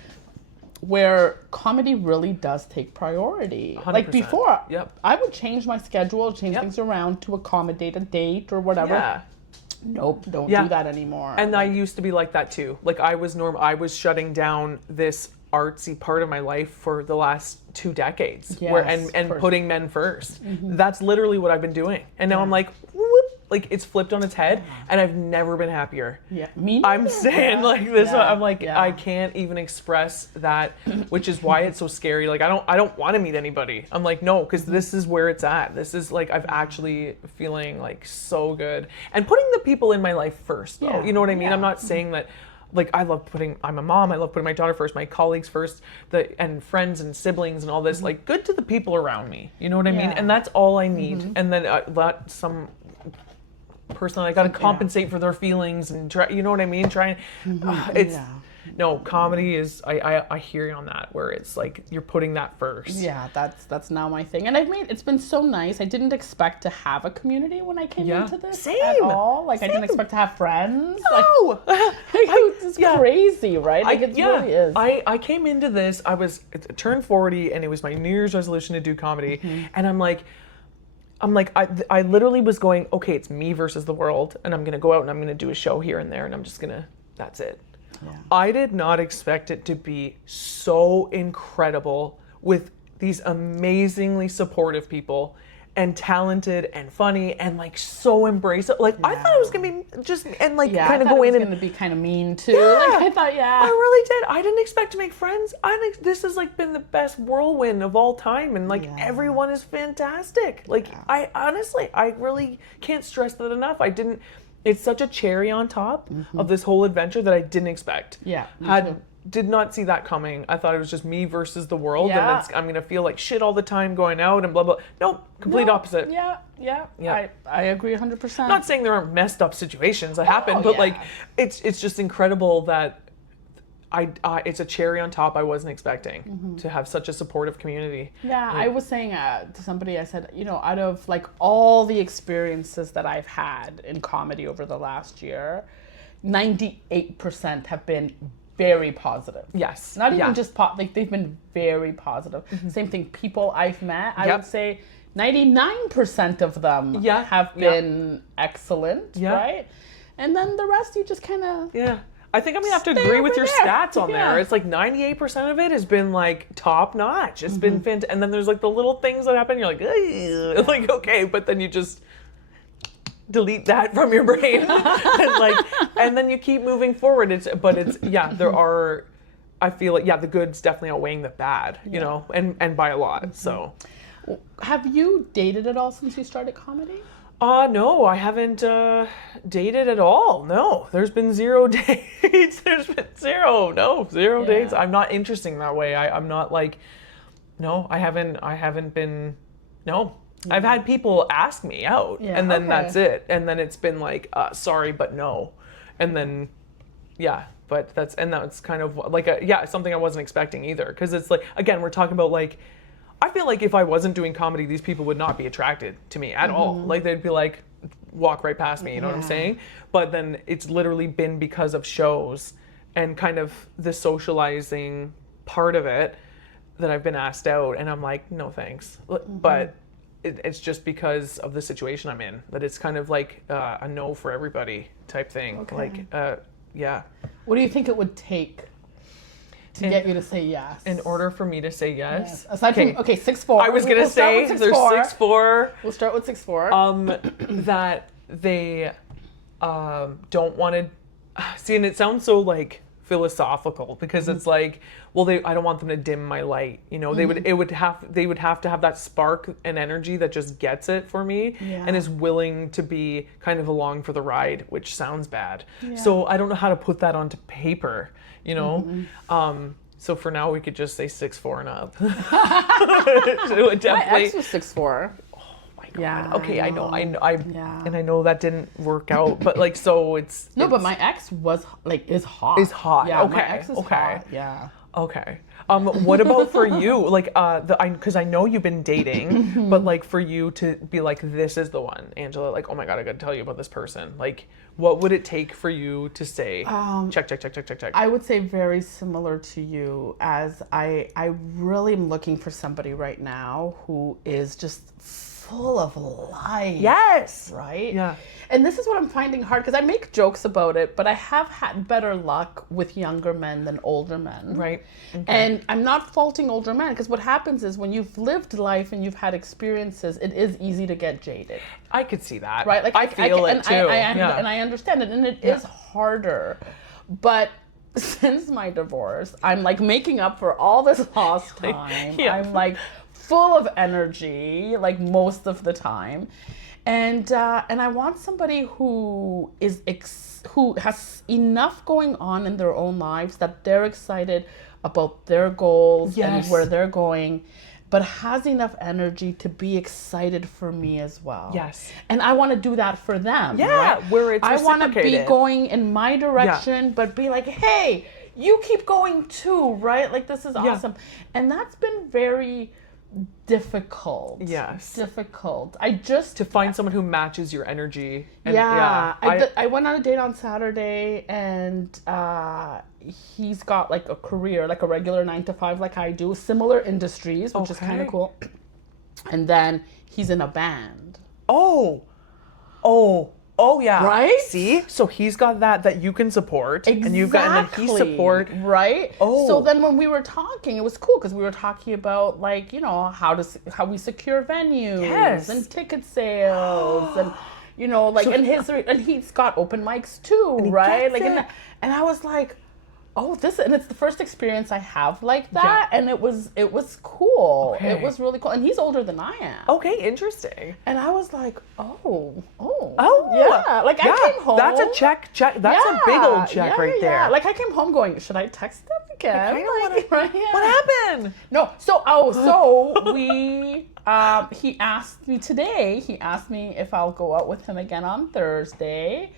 where comedy really does take priority. 100%. Like before, I would change my schedule, change things around to accommodate a date or whatever. Yeah. Nope, don't do that anymore. And I used to be like that too. Like, I was shutting down this artsy part of my life for the last 2 decades, and putting men first. Mm-hmm. That's literally what I've been doing. And now I'm like, whoop, like, it's flipped on its head, and I've never been happier. Yeah, me neither. I'm saying like this. I'm like, I can't even express that, which is why it's so scary. Like, I don't want to meet anybody. I'm like, no, because this is where it's at. This is like, I've actually feeling like so good, and putting the people in my life first. Though, you know what I mean? I'm not saying that. Like, I'm a mom, I love putting my daughter first, my colleagues first, and friends and siblings and all this, like, good to the people around me, you know what I mean? And that's all I need. And then let some person, I got to compensate for their feelings and try, you know what I mean? no, comedy is, I hear you on that, where it's like you're putting that first. Yeah, that's now my thing. And it's been so nice. I didn't expect to have a community when I came into this at all. Like, I didn't expect to have friends. No! It's crazy, right? Like, it really is. I came into this, turned 40, and it was my New Year's resolution to do comedy. And I'm like, I literally was going, okay, it's me versus the world, and I'm going to go out and I'm going to do a show here and there, and I'm just going to, that's it. Yeah. I did not expect it to be so incredible with these amazingly supportive people and talented and funny and like so embrace it. Like, I thought it was going to be just, and like kind of go in and going to be kind of mean too. Like, I thought, I really did. I didn't expect to make friends. This has like been the best whirlwind of all time. And like everyone is fantastic. Like I honestly, I really can't stress that enough. It's such a cherry on top of this whole adventure that I didn't expect. Yeah. Did not see that coming. I thought it was just me versus the world, and I'm gonna feel like shit all the time going out and blah blah. Nope, complete opposite. Yeah. I agree 100%. I'm not saying there aren't messed up situations that happen, but like it's just incredible that it's a cherry on top I wasn't expecting to have such a supportive community. Yeah, I was saying to somebody, I said, out of like all the experiences that I've had in comedy over the last year, 98% have been very positive. Yes. Not even just like they've been very positive. Same thing, people I've met, I would say 99% of them have been excellent, right? And then the rest you just kind of... Yeah. I think I'm going to have to agree with your stats on there. It's like 98% of it has been like top notch. It's been fantastic. And then there's like the little things that happen. You're like, like, okay, but then you just delete that from your brain. and then you keep moving forward. There are, I feel like, the good's definitely outweighing the bad, you know, and by a lot. So. Have you dated at all since you started comedy? No, I haven't dated at all. No, there's been 0 dates. There's been zero dates. I'm not interesting that way. I'm not like, no, I haven't been, no. I've had people ask me out and then that's it. And then it's been like, sorry, but no. And then, but that's kind of like, something I wasn't expecting either. Cause it's like, again, we're talking about like, I feel like if I wasn't doing comedy, these people would not be attracted to me at all. Like they'd be like, walk right past me, you know what I'm saying? But then it's literally been because of shows and kind of the socializing part of it that I've been asked out, and I'm like, no thanks. But it's just because of the situation I'm in, that it's kind of like a no for everybody type thing. Okay. Like, What do you think it would take to get you to say yes? In order for me to say yes? Aside from, 6'4". I was going to say, there's 6'4". We'll start with 6'4". That they don't want to... See, and it sounds so, like, philosophical, because it's like, well, I don't want them to dim my light. You know, they would have to have that spark and energy that just gets it for me and is willing to be kind of along for the ride, which sounds bad. Yeah. So I don't know how to put that onto paper. You know, so for now we could just say 6'4" and up. So it definitely. My ex was 6'4". Oh my god. Yeah. Okay, I know. And I know that didn't work out, but like, so it's. No, but my ex is hot. Is hot. Yeah, okay. My ex is hot. Yeah. Okay. What about for you? Like, because I know you've been dating, but like for you to be like, this is the one, Angela. Like, oh my god, I got to tell you about this person. Like, what would it take for you to say, check? I would say very similar to you, as I really am looking for somebody right now who is just full of life. Yes. Right? Yeah. And this is what I'm finding hard, because I make jokes about it, but I have had better luck with younger men than older men. Right. Okay. And I'm not faulting older men, because what happens is when you've lived life and you've had experiences, it is easy to get jaded. I could see that. Right? Like I feel it too. And I understand it, and it is harder. But since my divorce, I'm like making up for all this lost time. I'm like full of energy, like most of the time. And I want somebody who who has enough going on in their own lives that they're excited about their goals and where they're going, but has enough energy to be excited for me as well. Yes. And I want to do that for them. Yeah, right? where it's I want to be reciprocated. going in my direction, but be like, hey, you keep going too, right? Like, this is awesome. And that's been very difficult. Yes. Difficult. I just... To find someone who matches your energy. And I went on a date on Saturday, and he's got like a career, like a regular 9 to 5 like I do, similar industries, which is kind of cool. And then he's in a band. Oh, yeah. Right? See? So he's got that you can support. Exactly. And you've got, and then he support. Right? Oh. So then when we were talking, it was cool because we were talking about, like, you know, how we secure venues and ticket sales and, you know, like, and he's got open mics too, right? Like, and I was like, oh, and it's the first experience I have like that, and it was cool. Okay. It was really cool, and he's older than I am. Okay, interesting. And I was like, oh, yeah. Like, I came home. That's a check. That's a big old check right there. Like, I came home going, should I text him again? What happened? No, so we. He asked me today. He asked me if I'll go out with him again on Thursday.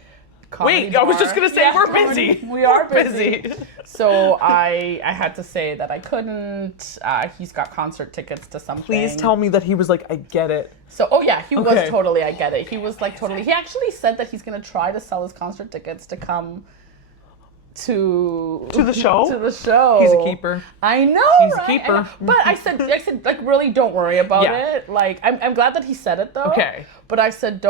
Wait, I was just gonna say we're busy. We are busy. So I had to say that I couldn't. He's got concert tickets to something. Please tell me that he was like, I get it. So he was totally, I get it. He was like totally. He actually said that he's gonna try to sell his concert tickets to come to the show. To the show. He's a keeper. I know. He's a keeper. But I said, like, really don't worry about it. Like, I'm glad that he said it though. Okay. But I said,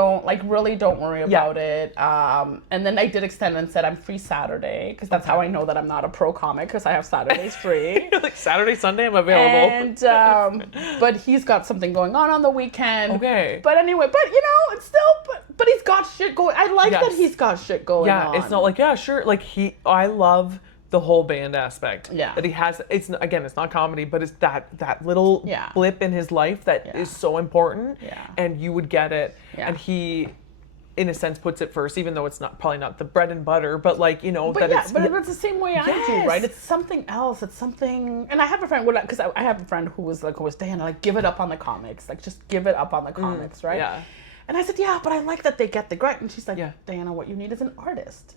really don't worry about it. And then I did extend and said, I'm free Saturday, because that's how I know that I'm not a pro comic, because I have Saturdays free. Like, Saturday, Sunday, I'm available. And, but he's got something going on the weekend. Okay. But anyway, you know, it's still, but he's got shit going. I like that he's got shit going on. Yeah, it's not like, sure. Like, I love the whole band aspect. Yeah. That he has. It's not comedy, but it's that little blip in his life that is so important. Yeah. And you would get it. Yeah. And he, in a sense, puts it first, even though it's probably not the bread and butter, but like, you know, but it's the same way I do, right? It's something else. It's something. And I have a friend, because I have a friend who was like, Diana, like, give it up on the comics, like, just give it up on the comics, right? Yeah. And I said, but I like that they get the grind. And she's like, Diana, what you need is an artist.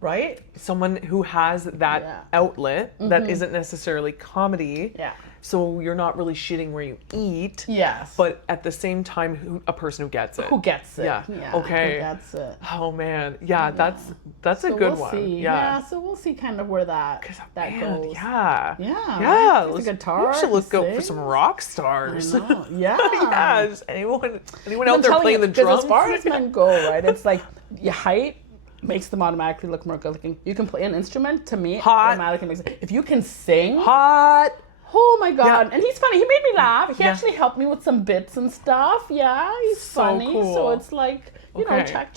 Right? Someone who has that outlet that isn't necessarily comedy. Yeah. So you're not really shitting where you eat. Yes. But at the same time, a person who gets it. Who gets it. Yeah. Okay. Who gets it. Oh man. Yeah, that's a good one. See. Yeah. So we'll see kind of where that goes. Yeah. Yeah. Yeah. Right? A guitar. We should look out for some rock stars. I know. Yeah. Yeah. Is anyone out there playing the drums? As far as men go, right? It's like your height makes them automatically look more good looking. You can play an instrument, to me, automatically makes it. If you can sing, hot. Oh my God. Yeah. And he's funny. He made me laugh. He actually helped me with some bits and stuff. Yeah, he's funny. Cool. So it's like, you know, check.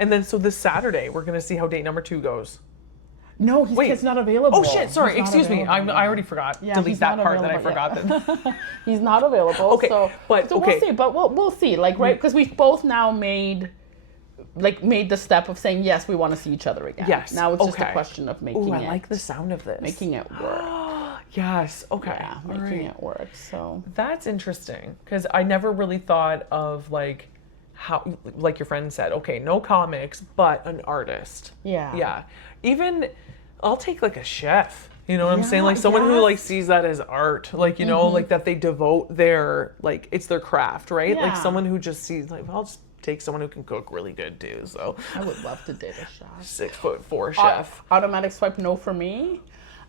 And then so this Saturday, we're going to see how date number 2 goes. No, he's not available. Oh shit, sorry, excuse me. I already forgot. Yeah, delete that part that I forgot. He's not available. Okay, so we'll see. But we'll see. Like, right? Because we've both now made the step of saying, yes, we want to see each other again. Yes. Now it's just a question of making I like the sound of this. Making it work. Yes. Okay. Yeah, making it work. So that's interesting, because I never really thought of like how, like your friend said, okay, no comics, but an artist. Yeah. Yeah. Even I'll take like a chef. You know what I'm saying? Like someone who like sees that as art, like, you know, like that they devote it's their craft, right? Yeah. Like someone who just sees like, I'll just take someone who can cook really good too. So I would love to date a chef. 6'4" chef. Automatic swipe no for me.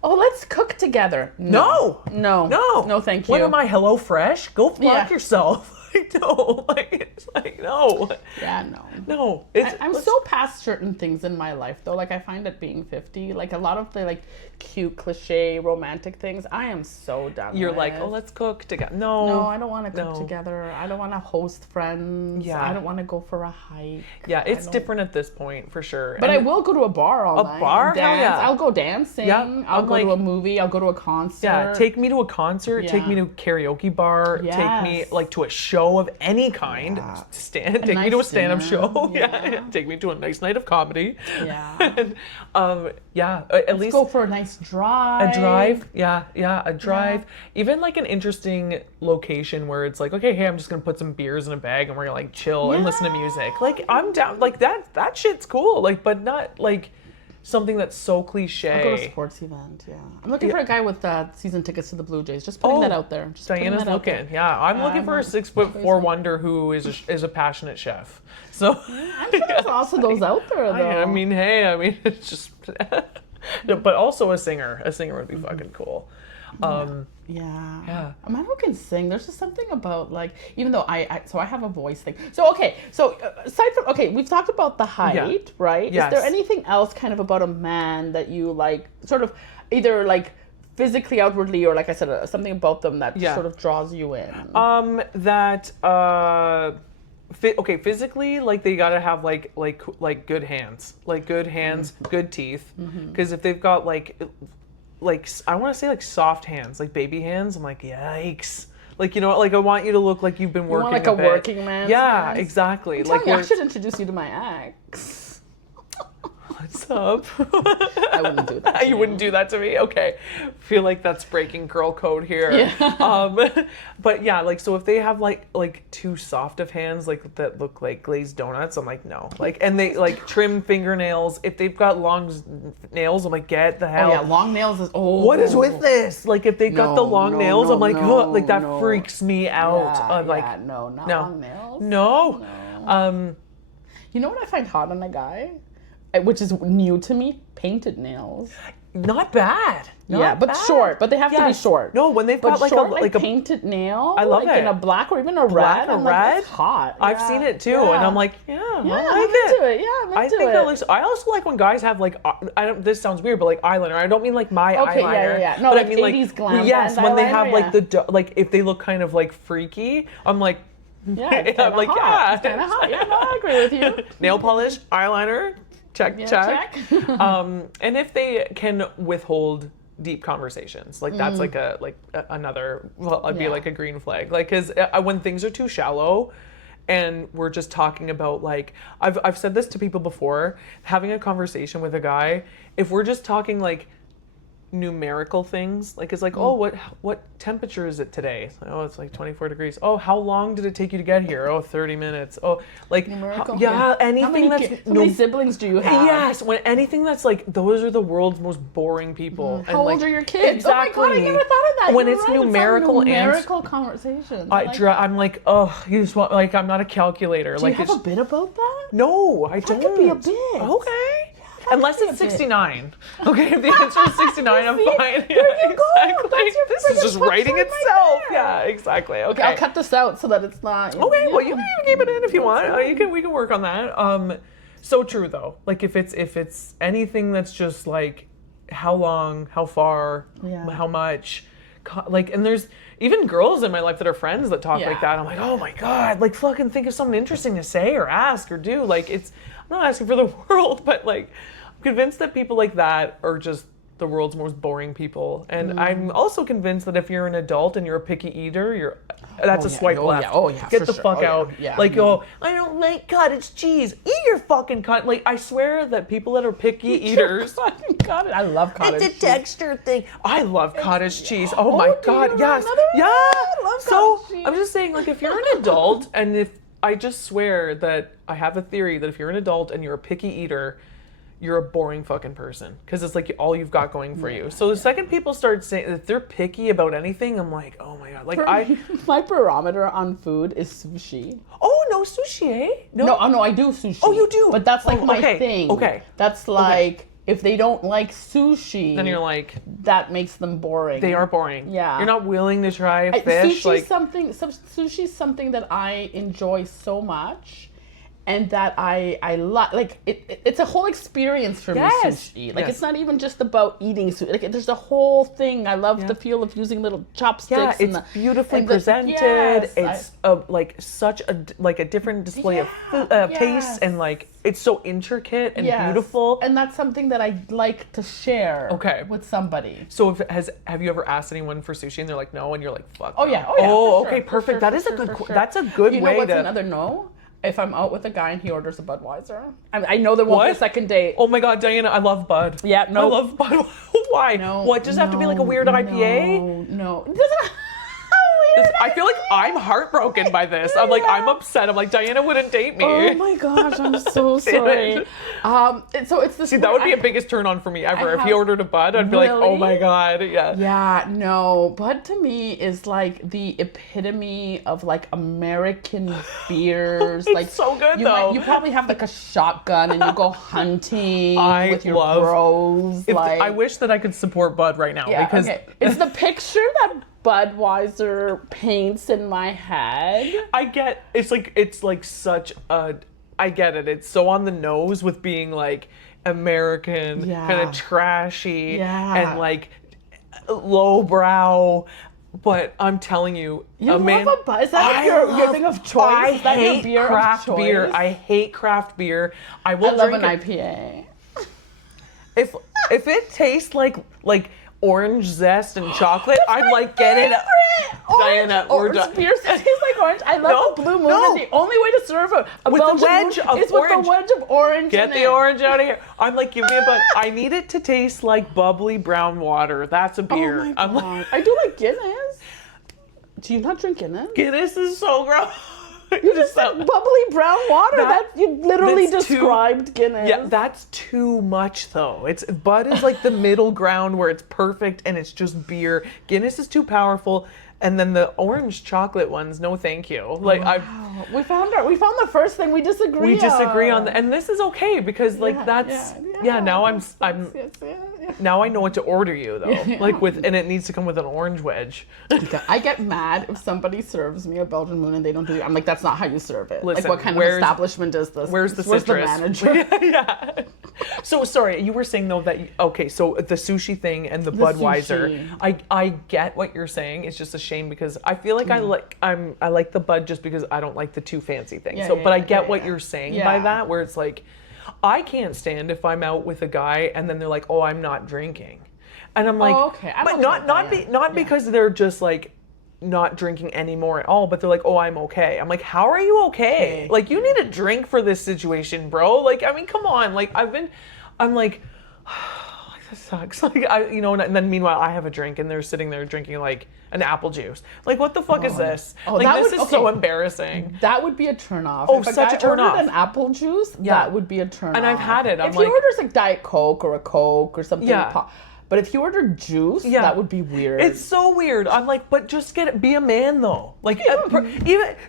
Oh, let's cook together. No, thank you. What am I, Hello Fresh? Go fuck yourself. No, like, it's like, no. Yeah, no. I'm so past certain things in my life though. Like, I find it being 50, like a lot of the like cute cliche romantic things, I am so done You're with. like, oh, let's cook together. No, I don't want to cook together. I don't want to host friends. Yeah. I don't want to go for a hike. Yeah, it's different at this point for sure. But I will go to a bar all night. A bar? Dance. Hell yeah. I'll go dancing. Yeah. I'll go to a movie. I'll go to a concert. Yeah, take me to a concert. Yeah. Take me to a karaoke bar. Yes. Take me like to a show of any kind. Yeah. Take me to a stand-up show. Yeah. Take me to a nice night of comedy. Yeah. And, at least go for a nice drive. A drive. Yeah, a drive. Yeah. Even like an interesting location where it's like, okay, hey, I'm just gonna put some beers in a bag and we're gonna like chill and listen to music. Like, I'm down. Like that shit's cool. Like, but not like something that's so I'll cliche. go to a sports event, yeah. I'm looking for a guy with season tickets to the Blue Jays. Just putting that out there. Just Diana's looking. Yeah, I'm looking for a 6'4" wonder who is a passionate chef. So I'm sure there's also those out there, though. I mean, it's just. But also a singer. A singer would be fucking cool. Yeah. A man who can sing. There's just something about, like, even though I have a voice thing. So, okay. So, aside from, we've talked about the height, right? Yes. Is there anything else kind of about a man that you, like, sort of either, like, physically, outwardly, or, like I said, something about them that sort of draws you in? Physically, like, they gotta have like good hands, good teeth. Because if they've got like I want to say like soft hands, like baby hands, I'm like, yikes. Like, you know what? Like, I want you to look like you've been working. You want like a working man. Yeah, exactly. Like, I should introduce you to my ex. What's up? I wouldn't do that. You wouldn't do that to me? Okay. Feel like that's breaking girl code here. Yeah. But yeah, like, so if they have like too soft of hands, like that look like glazed donuts, I'm like, no. Like, and they like trim fingernails. If they've got long nails, I'm like, get the hell. Oh yeah, long nails is What is with this? Like, if they got the long nails, I'm like, like that freaks me out. No, not long nails. No. You know what I find hot on a guy? Which is new to me, painted nails. Not bad. Not bad. Short. But they have to be short. No, when they've got like a painted nail. I love it. In a black or even a red. Like, it's hot. I've seen it too, and I'm like, I like I'm it. into it. Yeah, I'm into I think that looks. I also like when guys have like. This sounds weird, but like eyeliner. I don't mean like my eyeliner. Yeah. No, but like I mean 80s glam. Yes, when they have like like if they look kind of like freaky, I'm like. Yeah, it's I'm like hot. It's kind of hot. Yeah, no, I agree with you. Nail polish, eyeliner. Check. And if they can withhold deep conversations, like that's like another. Well, I'd be like a green flag, like because when things are too shallow, and we're just talking about like I've said this to people before, having a conversation with a guy, if we're just talking like numerical things, like it's like, oh, what temperature is it today? Oh, it's like 24 degrees. Oh, how long did it take you to get here? Oh, 30 minutes. Oh, like numerical. Anything how many siblings do you have? Yes, when anything that's like, those are the world's most boring people. How old are your kids? Exactly. Oh my God, I never thought of that. When it's numerical conversations. I'm like, oh, you just want, like, I'm not a calculator. Do you have a bit about that? No, I don't. That could be a bit. Okay. Unless it's 69. Okay, if the answer is 69, I'm fine. There you go. Exactly. This is just writing itself. Yeah, exactly. Okay. I'll cut this out so that it's not. Okay, well, you can keep it in if you want. We can work on that. So true though. Like if it's anything that's just like how long, how far, how much, like, and there's even girls in my life that are friends that talk like that. I'm like, oh my God, like fucking think of something interesting to say or ask or do. Like I'm not asking for the world, but like I'm convinced that people like that are just the world's most boring people. And I'm also convinced that if you're an adult and you're a picky eater, that's a swipe left. Get the fuck out. I don't like cottage cheese. Eat your fucking cottage. I swear that people that are picky eaters. I love cottage cheese. It's a texture thing. I love cottage cheese. Oh my God, yes. I love cottage cheese. I'm just saying, like, if you're an adult, and if I just swear that I have a theory that if you're an adult and you're a picky eater, you're a boring fucking person, because it's like all you've got going for you. So the second people start saying if they're picky about anything, I'm like, oh my God. Like my barometer on food is sushi. Oh, no sushi, eh? No, I do sushi. Oh, you do? But that's like my thing. Okay. That's like if they don't like sushi, then you're like, that makes them boring. They are boring. Yeah. You're not willing to try fish. Sushi's something that I enjoy so much. And that I like it's a whole experience for me, sushi. Like it's not even just about eating sushi. Like there's a whole thing. I love the feel of using little chopsticks. Yeah, it's beautifully presented. It's like such a different display of taste, and like it's so intricate and beautiful. And that's something that I like to share with somebody. So have you ever asked anyone for sushi and they're like no, and you're like fuck? Oh yeah. Oh okay, perfect. That is a good. That's a good way to. You know what's another no? If I'm out with a guy and he orders a Budweiser, I know there won't be a second date. Oh my God, Diana, I love Bud. Yeah, no. I love Bud. Why? No. What? Does it have to be like a weird IPA? No. It doesn't. How I feel like I'm heartbroken by this. I'm like, I'm upset. I'm like, Diana wouldn't date me. Oh my gosh, I'm so sorry. So it's this. See, that would be a biggest turn on for me ever. If he ordered a Bud, I'd be like, oh my God. Yeah. Yeah, no. Bud to me is like the epitome of like American beers. It's like so good though. You probably have like a shotgun and you go hunting with your bros. I wish that I could support Bud right now because it's the picture that Budweiser paints in my head. I get it's like such a I get it. It's so on the nose with being like American, kind of trashy and like lowbrow. But I'm telling you, love a Bud. Is that your thing of choice? I Is that hate your beer craft of choice? beer. I hate craft beer. I love drink an IPA. If it tastes like orange zest and chocolate, I'm like, get it. Diana, we're done. Beer tastes like orange. I love the Blue Moon. And the only way to serve a with Belgian the wedge moon of is orange. with the wedge of orange. Get the orange out of here. I'm like, give me a Bud. I need it to taste like bubbly brown water. That's a beer. Oh my I'm God. like, I do like Guinness. Do you not drink Guinness? Guinness is so gross. You just said bubbly brown water. You literally described Guinness. Yeah, that's too much though. Bud is like the middle ground where it's perfect and it's just beer. Guinness is too powerful. And then the orange chocolate ones, no thank you. Like we found the first thing we disagree on. We disagree on and this is okay because like now now I know what to order you though. Like and it needs to come with an orange wedge. I get mad if somebody serves me a Belgian Moon and they don't do it. I'm like, that's not how you serve it. Listen, like, what kind of establishment is this? Where's the manager? Yeah. So sorry, you were saying though that so the sushi thing and the Budweiser. I get what you're saying. It's just a shame because I feel like I like the Bud just because I don't like the too fancy thing. But I get what you're saying by that, where it's like I can't stand if I'm out with a guy and then they're like, "Oh, I'm not drinking," and I'm like, but not because they're just like not drinking anymore at all, but they're like, "Oh, I'm okay." I'm like, "How are you okay? Like, you need a drink for this situation, bro. Like, I mean, come on. Like, I'm like, this sucks. Like, and then meanwhile, I have a drink and they're sitting there drinking like an apple juice. Like, what the fuck is this? Like, this is so embarrassing. That would be a turnoff. Oh, if such a turnoff. Ordered an apple juice, that would be a turnoff. And I've had it. If he orders like Diet Coke or a Coke or something, but if you ordered juice, that would be weird. It's so weird. I'm like, but just be a man though. Like, even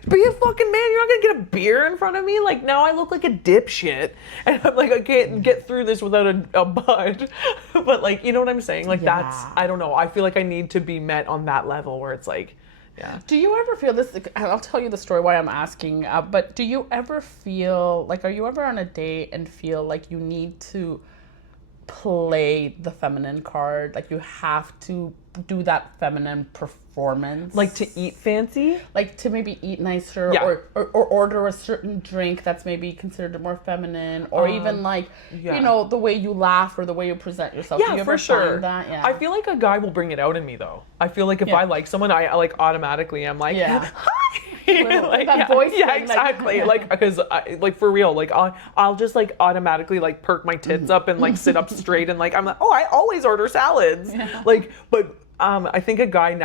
be a fucking man. You're not gonna get a beer in front of me. Like, now I look like a dipshit, and I'm like, I can't get through this without a Bud. But like, you know what I'm saying? Like, that's, I don't know. I feel like I need to be met on that level where it's like, Do you ever feel this? I'll tell you the story why I'm asking. But do you ever feel like, are you ever on a date and feel like you need to play the feminine card? Like, you have to do that feminine performance, like to eat fancy, like to maybe eat nicer, or order a certain drink that's maybe considered more feminine, or even like the way you laugh or the way you present yourself. Do you ever find that? I feel like a guy will bring it out in me though. I feel like if I like someone, I like automatically I'm like, hi. Like, that voice thing, exactly. Like, because like for real, like I'll just like automatically like perk my tits up and like sit up straight and like I'm like, oh, I always order salads. Like, but I think a guy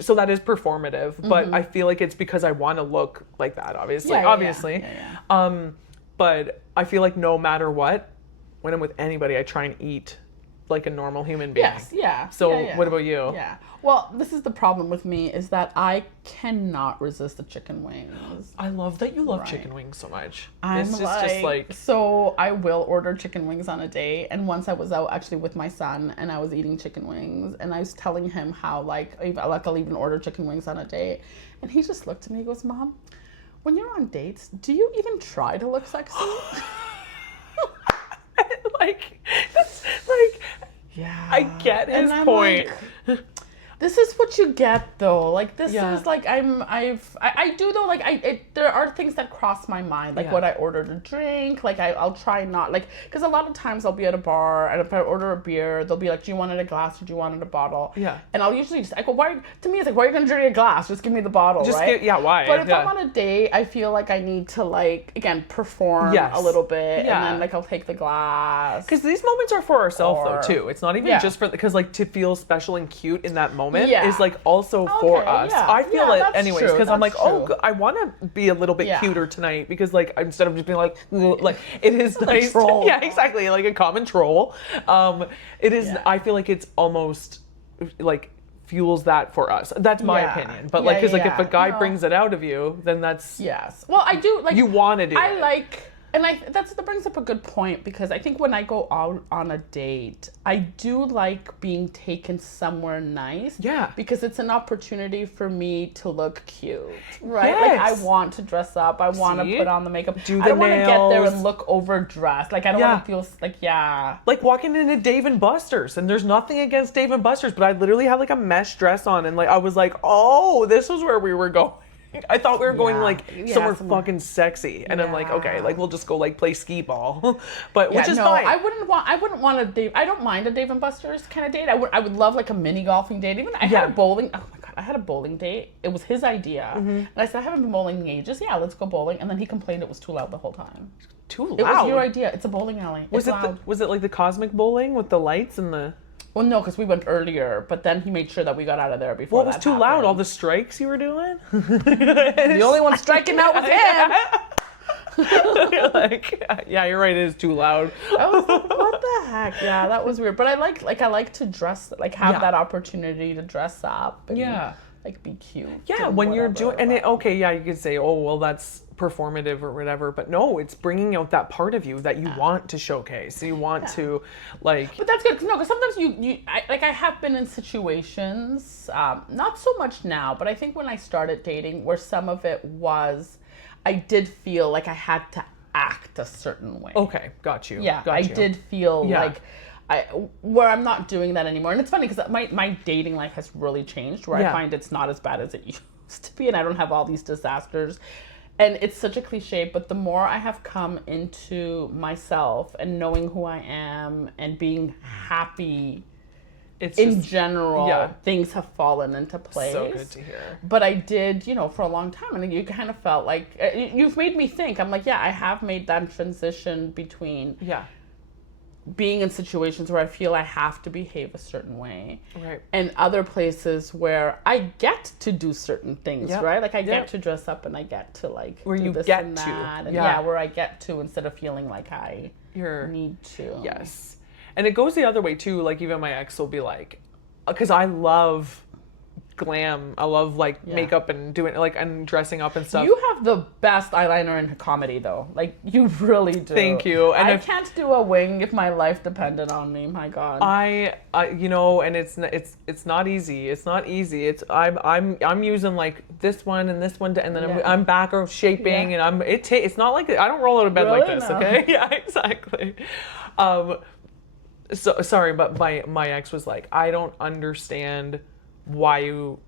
so that is performative, but I feel like it's because I want to look like that, obviously. But I feel like no matter what, when I'm with anybody, I try and eat like a normal human being. So what about you? Well, this is the problem with me, is that I cannot resist the chicken wings. I love that you love chicken wings so much. So I will order chicken wings on a date. And once I was out actually with my son and I was eating chicken wings and I was telling him how like I'll even order chicken wings on a date. And he just looked at me and goes, "Mom, when you're on dates, do you even try to look sexy?" I get his point. Like, this is what you get though. Like, this is like, I do though, like there are things that cross my mind, like what I order to drink, like I'll try not, like, because a lot of times I'll be at a bar and if I order a beer, they'll be like, "Do you want it in a glass or do you want it in a bottle?" And I'll usually I go, "Why?" To me, it's like, "Why are you gonna drink a glass? Just give me the bottle." Why? But if I'm on a date, I feel like I need to like, again, perform a little bit, and then like I'll take the glass. Because these moments are for ourselves though too. It's not even just for, because like to feel special and cute in that moment. moment is like also for us. I feel it anyways because I'm like, I want to be a little bit cuter tonight because like instead of just being like it is nice. Troll. Yeah, exactly, like a common troll. It is. I feel like it's almost like fuels that for us. That's my opinion. But like, because like if a guy brings it out of you, then that's Well, I do like you want to do. I like. And that brings up a good point because I think when I go out on a date, I do like being taken somewhere nice. Yeah. Because it's an opportunity for me to look cute, right? Yes. Like I want to dress up. I want to put on the makeup. Do the I don't want to get there nails. and look overdressed. Like I don't want to feel like like walking into Dave and Buster's, and there's nothing against Dave and Buster's, but I literally had like a mesh dress on, and like I was like, oh, this was where we were going. I thought we were going like somewhere fucking sexy, and I'm like, okay, like we'll just go like play skee ball, but which is fine. I wouldn't want a Dave. I don't mind a Dave and Buster's kind of date. I would love like a mini golfing date. Even I had a bowling. Oh my god, I had a bowling date. It was his idea, and I said I haven't been bowling in ages. Yeah, let's go bowling. And then he complained it was too loud the whole time. Too loud. It was your idea. It's a bowling alley. Was it like the cosmic bowling with the lights and the? Well, no, because we went earlier, but then he made sure that we got out of there before. Well, it was too loud. All the strikes you were doing. The only one striking out was him. Like, yeah, you're right. It is too loud. I was like, what the heck? Yeah, that was weird. But I like to dress, like have that opportunity to dress up. And, like be cute. Yeah, when you're doing, and you could say, oh, well, that's performative or whatever, but no, it's bringing out that part of you that you want to showcase. You want to, like. But that's good. No, because sometimes I have been in situations, not so much now, but I think when I started dating, where some of it was, I did feel like I had to act a certain way. Okay, got you. Yeah, I did feel like. Where I'm not doing that anymore. And it's funny because my dating life has really changed where I find it's not as bad as it used to be and I don't have all these disasters. And it's such a cliche, but the more I have come into myself and knowing who I am and being happy in general, things have fallen into place. So good to hear. But I did, for a long time, and you kind of felt like, you've made me think. I'm like, I have made that transition between being in situations where I feel I have to behave a certain way, right, and other places where I get to do certain things, right? Like I get to dress up and I get to like where do you this get and to, that, and where I get to instead of feeling like I need to. Yes, and it goes the other way too. Like even my ex will be like, because I love glam. I love like makeup and doing like and dressing up and stuff. You have the best eyeliner in comedy though. Like you really do. Thank you. And I can't do a wing if my life depended on me. My God. I and it's not easy. It's not easy. It's I'm using like this one and this one and then I'm back or shaping and it's not like I don't roll out of bed like this. No. Okay. Yeah, exactly. So sorry, but my ex was like, I don't understand why you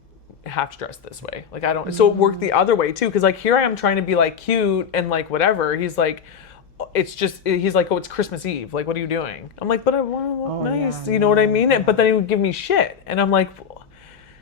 have to dress this way. Like I don't. So it worked the other way too, because like here I am trying to be like cute and like whatever. He's like, he's like, oh, it's Christmas Eve. Like, what are you doing? I'm like, but I want to look nice. You know what I mean? Yeah. But then he would give me shit, and I'm like,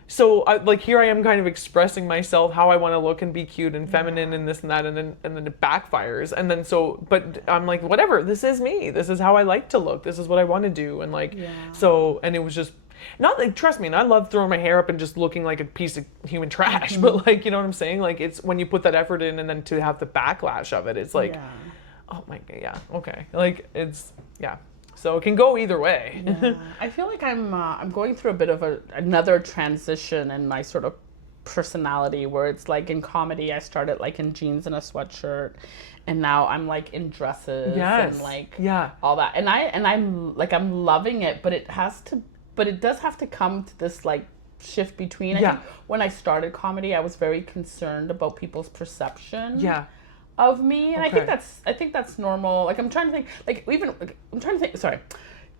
so like here I am kind of expressing myself how I want to look and be cute and feminine and this and that, and then it backfires, and then but I'm like, whatever. This is me. This is how I like to look. This is what I want to do, and like so, and it was just. Not like, trust me, and I love throwing my hair up and just looking like a piece of human trash, but like, you know what I'm saying? Like, it's when you put that effort in and then to have the backlash of it, it's like, oh my God, okay. Like, it's, so it can go either way. Yeah. I feel like I'm going through a bit of another transition in my sort of personality where it's like in comedy, I started like in jeans and a sweatshirt, and now I'm like in dresses and like all that. And I'm loving it, but it does have to come to this like shift between. I think when I started comedy, I was very concerned about people's perception of me, and I think that's normal. Like I'm trying to think. Sorry,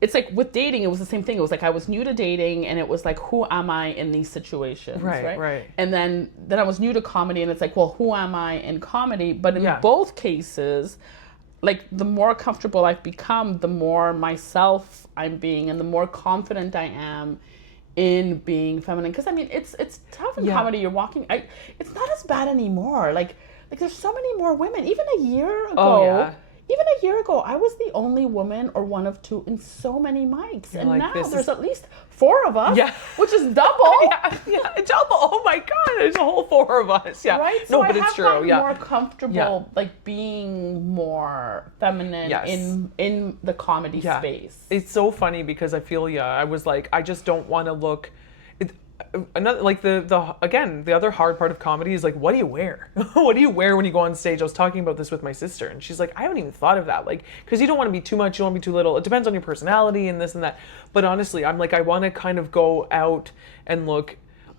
it's like with dating, it was the same thing. It was like I was new to dating, and it was like, who am I in these situations, right? And then I was new to comedy, and it's like, well, who am I in comedy? But in both cases, like the more comfortable I've become, the more myself I'm being, and the more confident I am in being feminine. Because I mean, it's tough in comedy. You're walking. It's not as bad anymore. Like there's so many more women. Even a year ago, even a year ago, I was the only woman or one of two in so many mics. And like, now there's at least 4 of us, which is double. Double. Oh my God, there's a whole 4 of us. Yeah. Right? So but it's true. Yeah. more comfortable, like being more feminine in the comedy space. It's so funny because I feel, I was like, I just don't want to look... Another like the other hard part of comedy is like, what do you wear? What do you wear when you go on stage? I was talking about this with my sister, and she's like, I haven't even thought of that, like, because you don't want to be too much, you don't want to be too little. It depends on your personality and this and that. But honestly, I'm like, I want to kind of go out and look.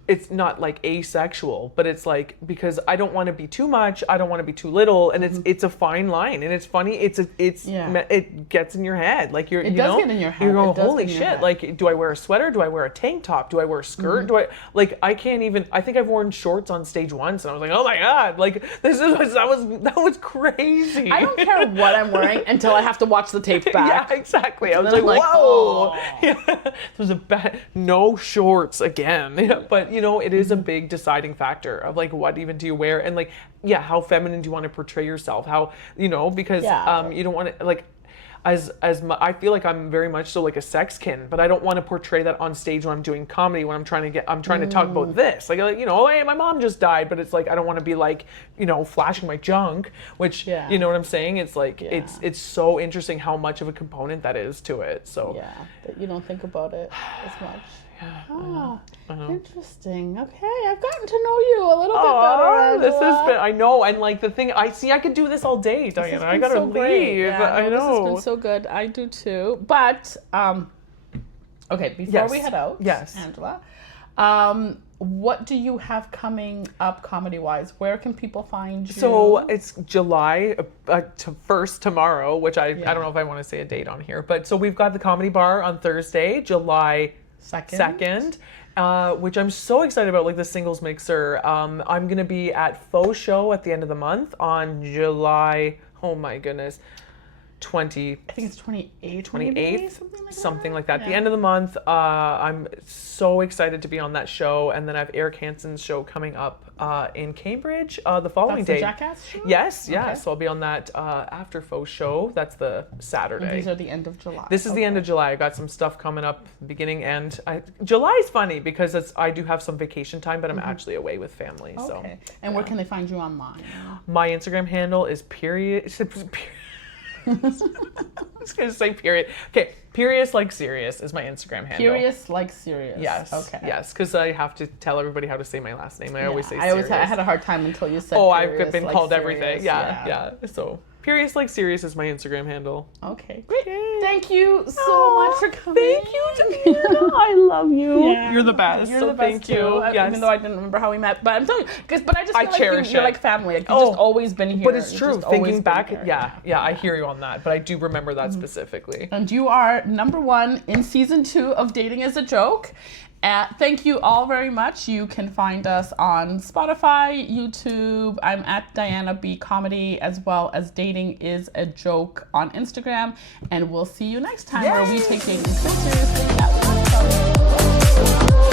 It's not like asexual, but it's like, because I don't want to be too much, I don't want to be too little, and it's a fine line, and it's funny. It gets in your head, like it does get in your head. You're going, holy shit! Like, do I wear a sweater? Do I wear a tank top? Do I wear a skirt? Do I like? I can't even. I think I've worn shorts on stage once, and I was like, oh my God! Like that was crazy. I don't care what I'm wearing until I have to watch the tape back. Yeah, exactly. I was like, whoa! Oh. Yeah, it was a bad. No shorts again. Yeah, but. It is a big deciding factor of like, what even do you wear, and like, how feminine do you want to portray yourself? How, because you don't want to like, I feel like I'm very much so like a sexkin, but I don't want to portray that on stage when I'm doing comedy, when I'm trying to talk about this, like, hey, my mom just died, but it's like, I don't want to be like, flashing my junk, which, you know what I'm saying? It's like, it's so interesting how much of a component that is to it. So but you don't think about it as much. Interesting. Okay, I've gotten to know you a little bit better, Angela. This has been, I know, and like the thing, I could do this all day, Diana. I gotta leave. Yeah, I know. This has been so good. I do too. But, okay, before we head out, Angela, what do you have coming up comedy-wise? Where can people find you? So it's July 1st tomorrow, which I don't know if I want to say a date on here, but so we've got the Comedy Bar on Thursday, July 2nd, which I'm so excited about, like the singles mixer. I'm going to be at Faux Show at the end of the month on July, oh my goodness, I think it's 28th, maybe, something like that. Yeah. The end of the month. I'm so excited to be on that show, and then I have Eric Hansen's show coming up in Cambridge the following day. The Jackass show? Yes. So I'll be on that after Faux Show. That's the Saturday. And these are the end of July. This is the end of July. I got some stuff coming up beginning end. July is funny because I do have some vacation time, but I'm actually away with family. Okay. So. And where can they find you online? My Instagram handle is Pierias. I was going to say period. Okay, Pierias like serious is my Instagram handle. Pierias like serious. Yes. Okay. Yes, because I have to tell everybody how to say my last name. I always say serious. I had a hard time until you said. I've been called everything. Yeah. So Pierias like serious is my Instagram handle. Okay, great. Thank you so much for coming. Thank you, Tamina. I love you. Yeah. You're the best. You're the best thank you. Yes. Even though I didn't remember how we met, but I'm telling you, but I just feel like you're like family. Like you've just always been here. But it's true. Thinking back, I hear you on that. But I do remember that specifically. And you are #1 in season 2 of Dating is a Joke. Thank you all very much. You can find us on Spotify, YouTube. I'm at Diana B Comedy, as well as Dating is a Joke on Instagram. And we'll see you next time where we take dating so seriously that we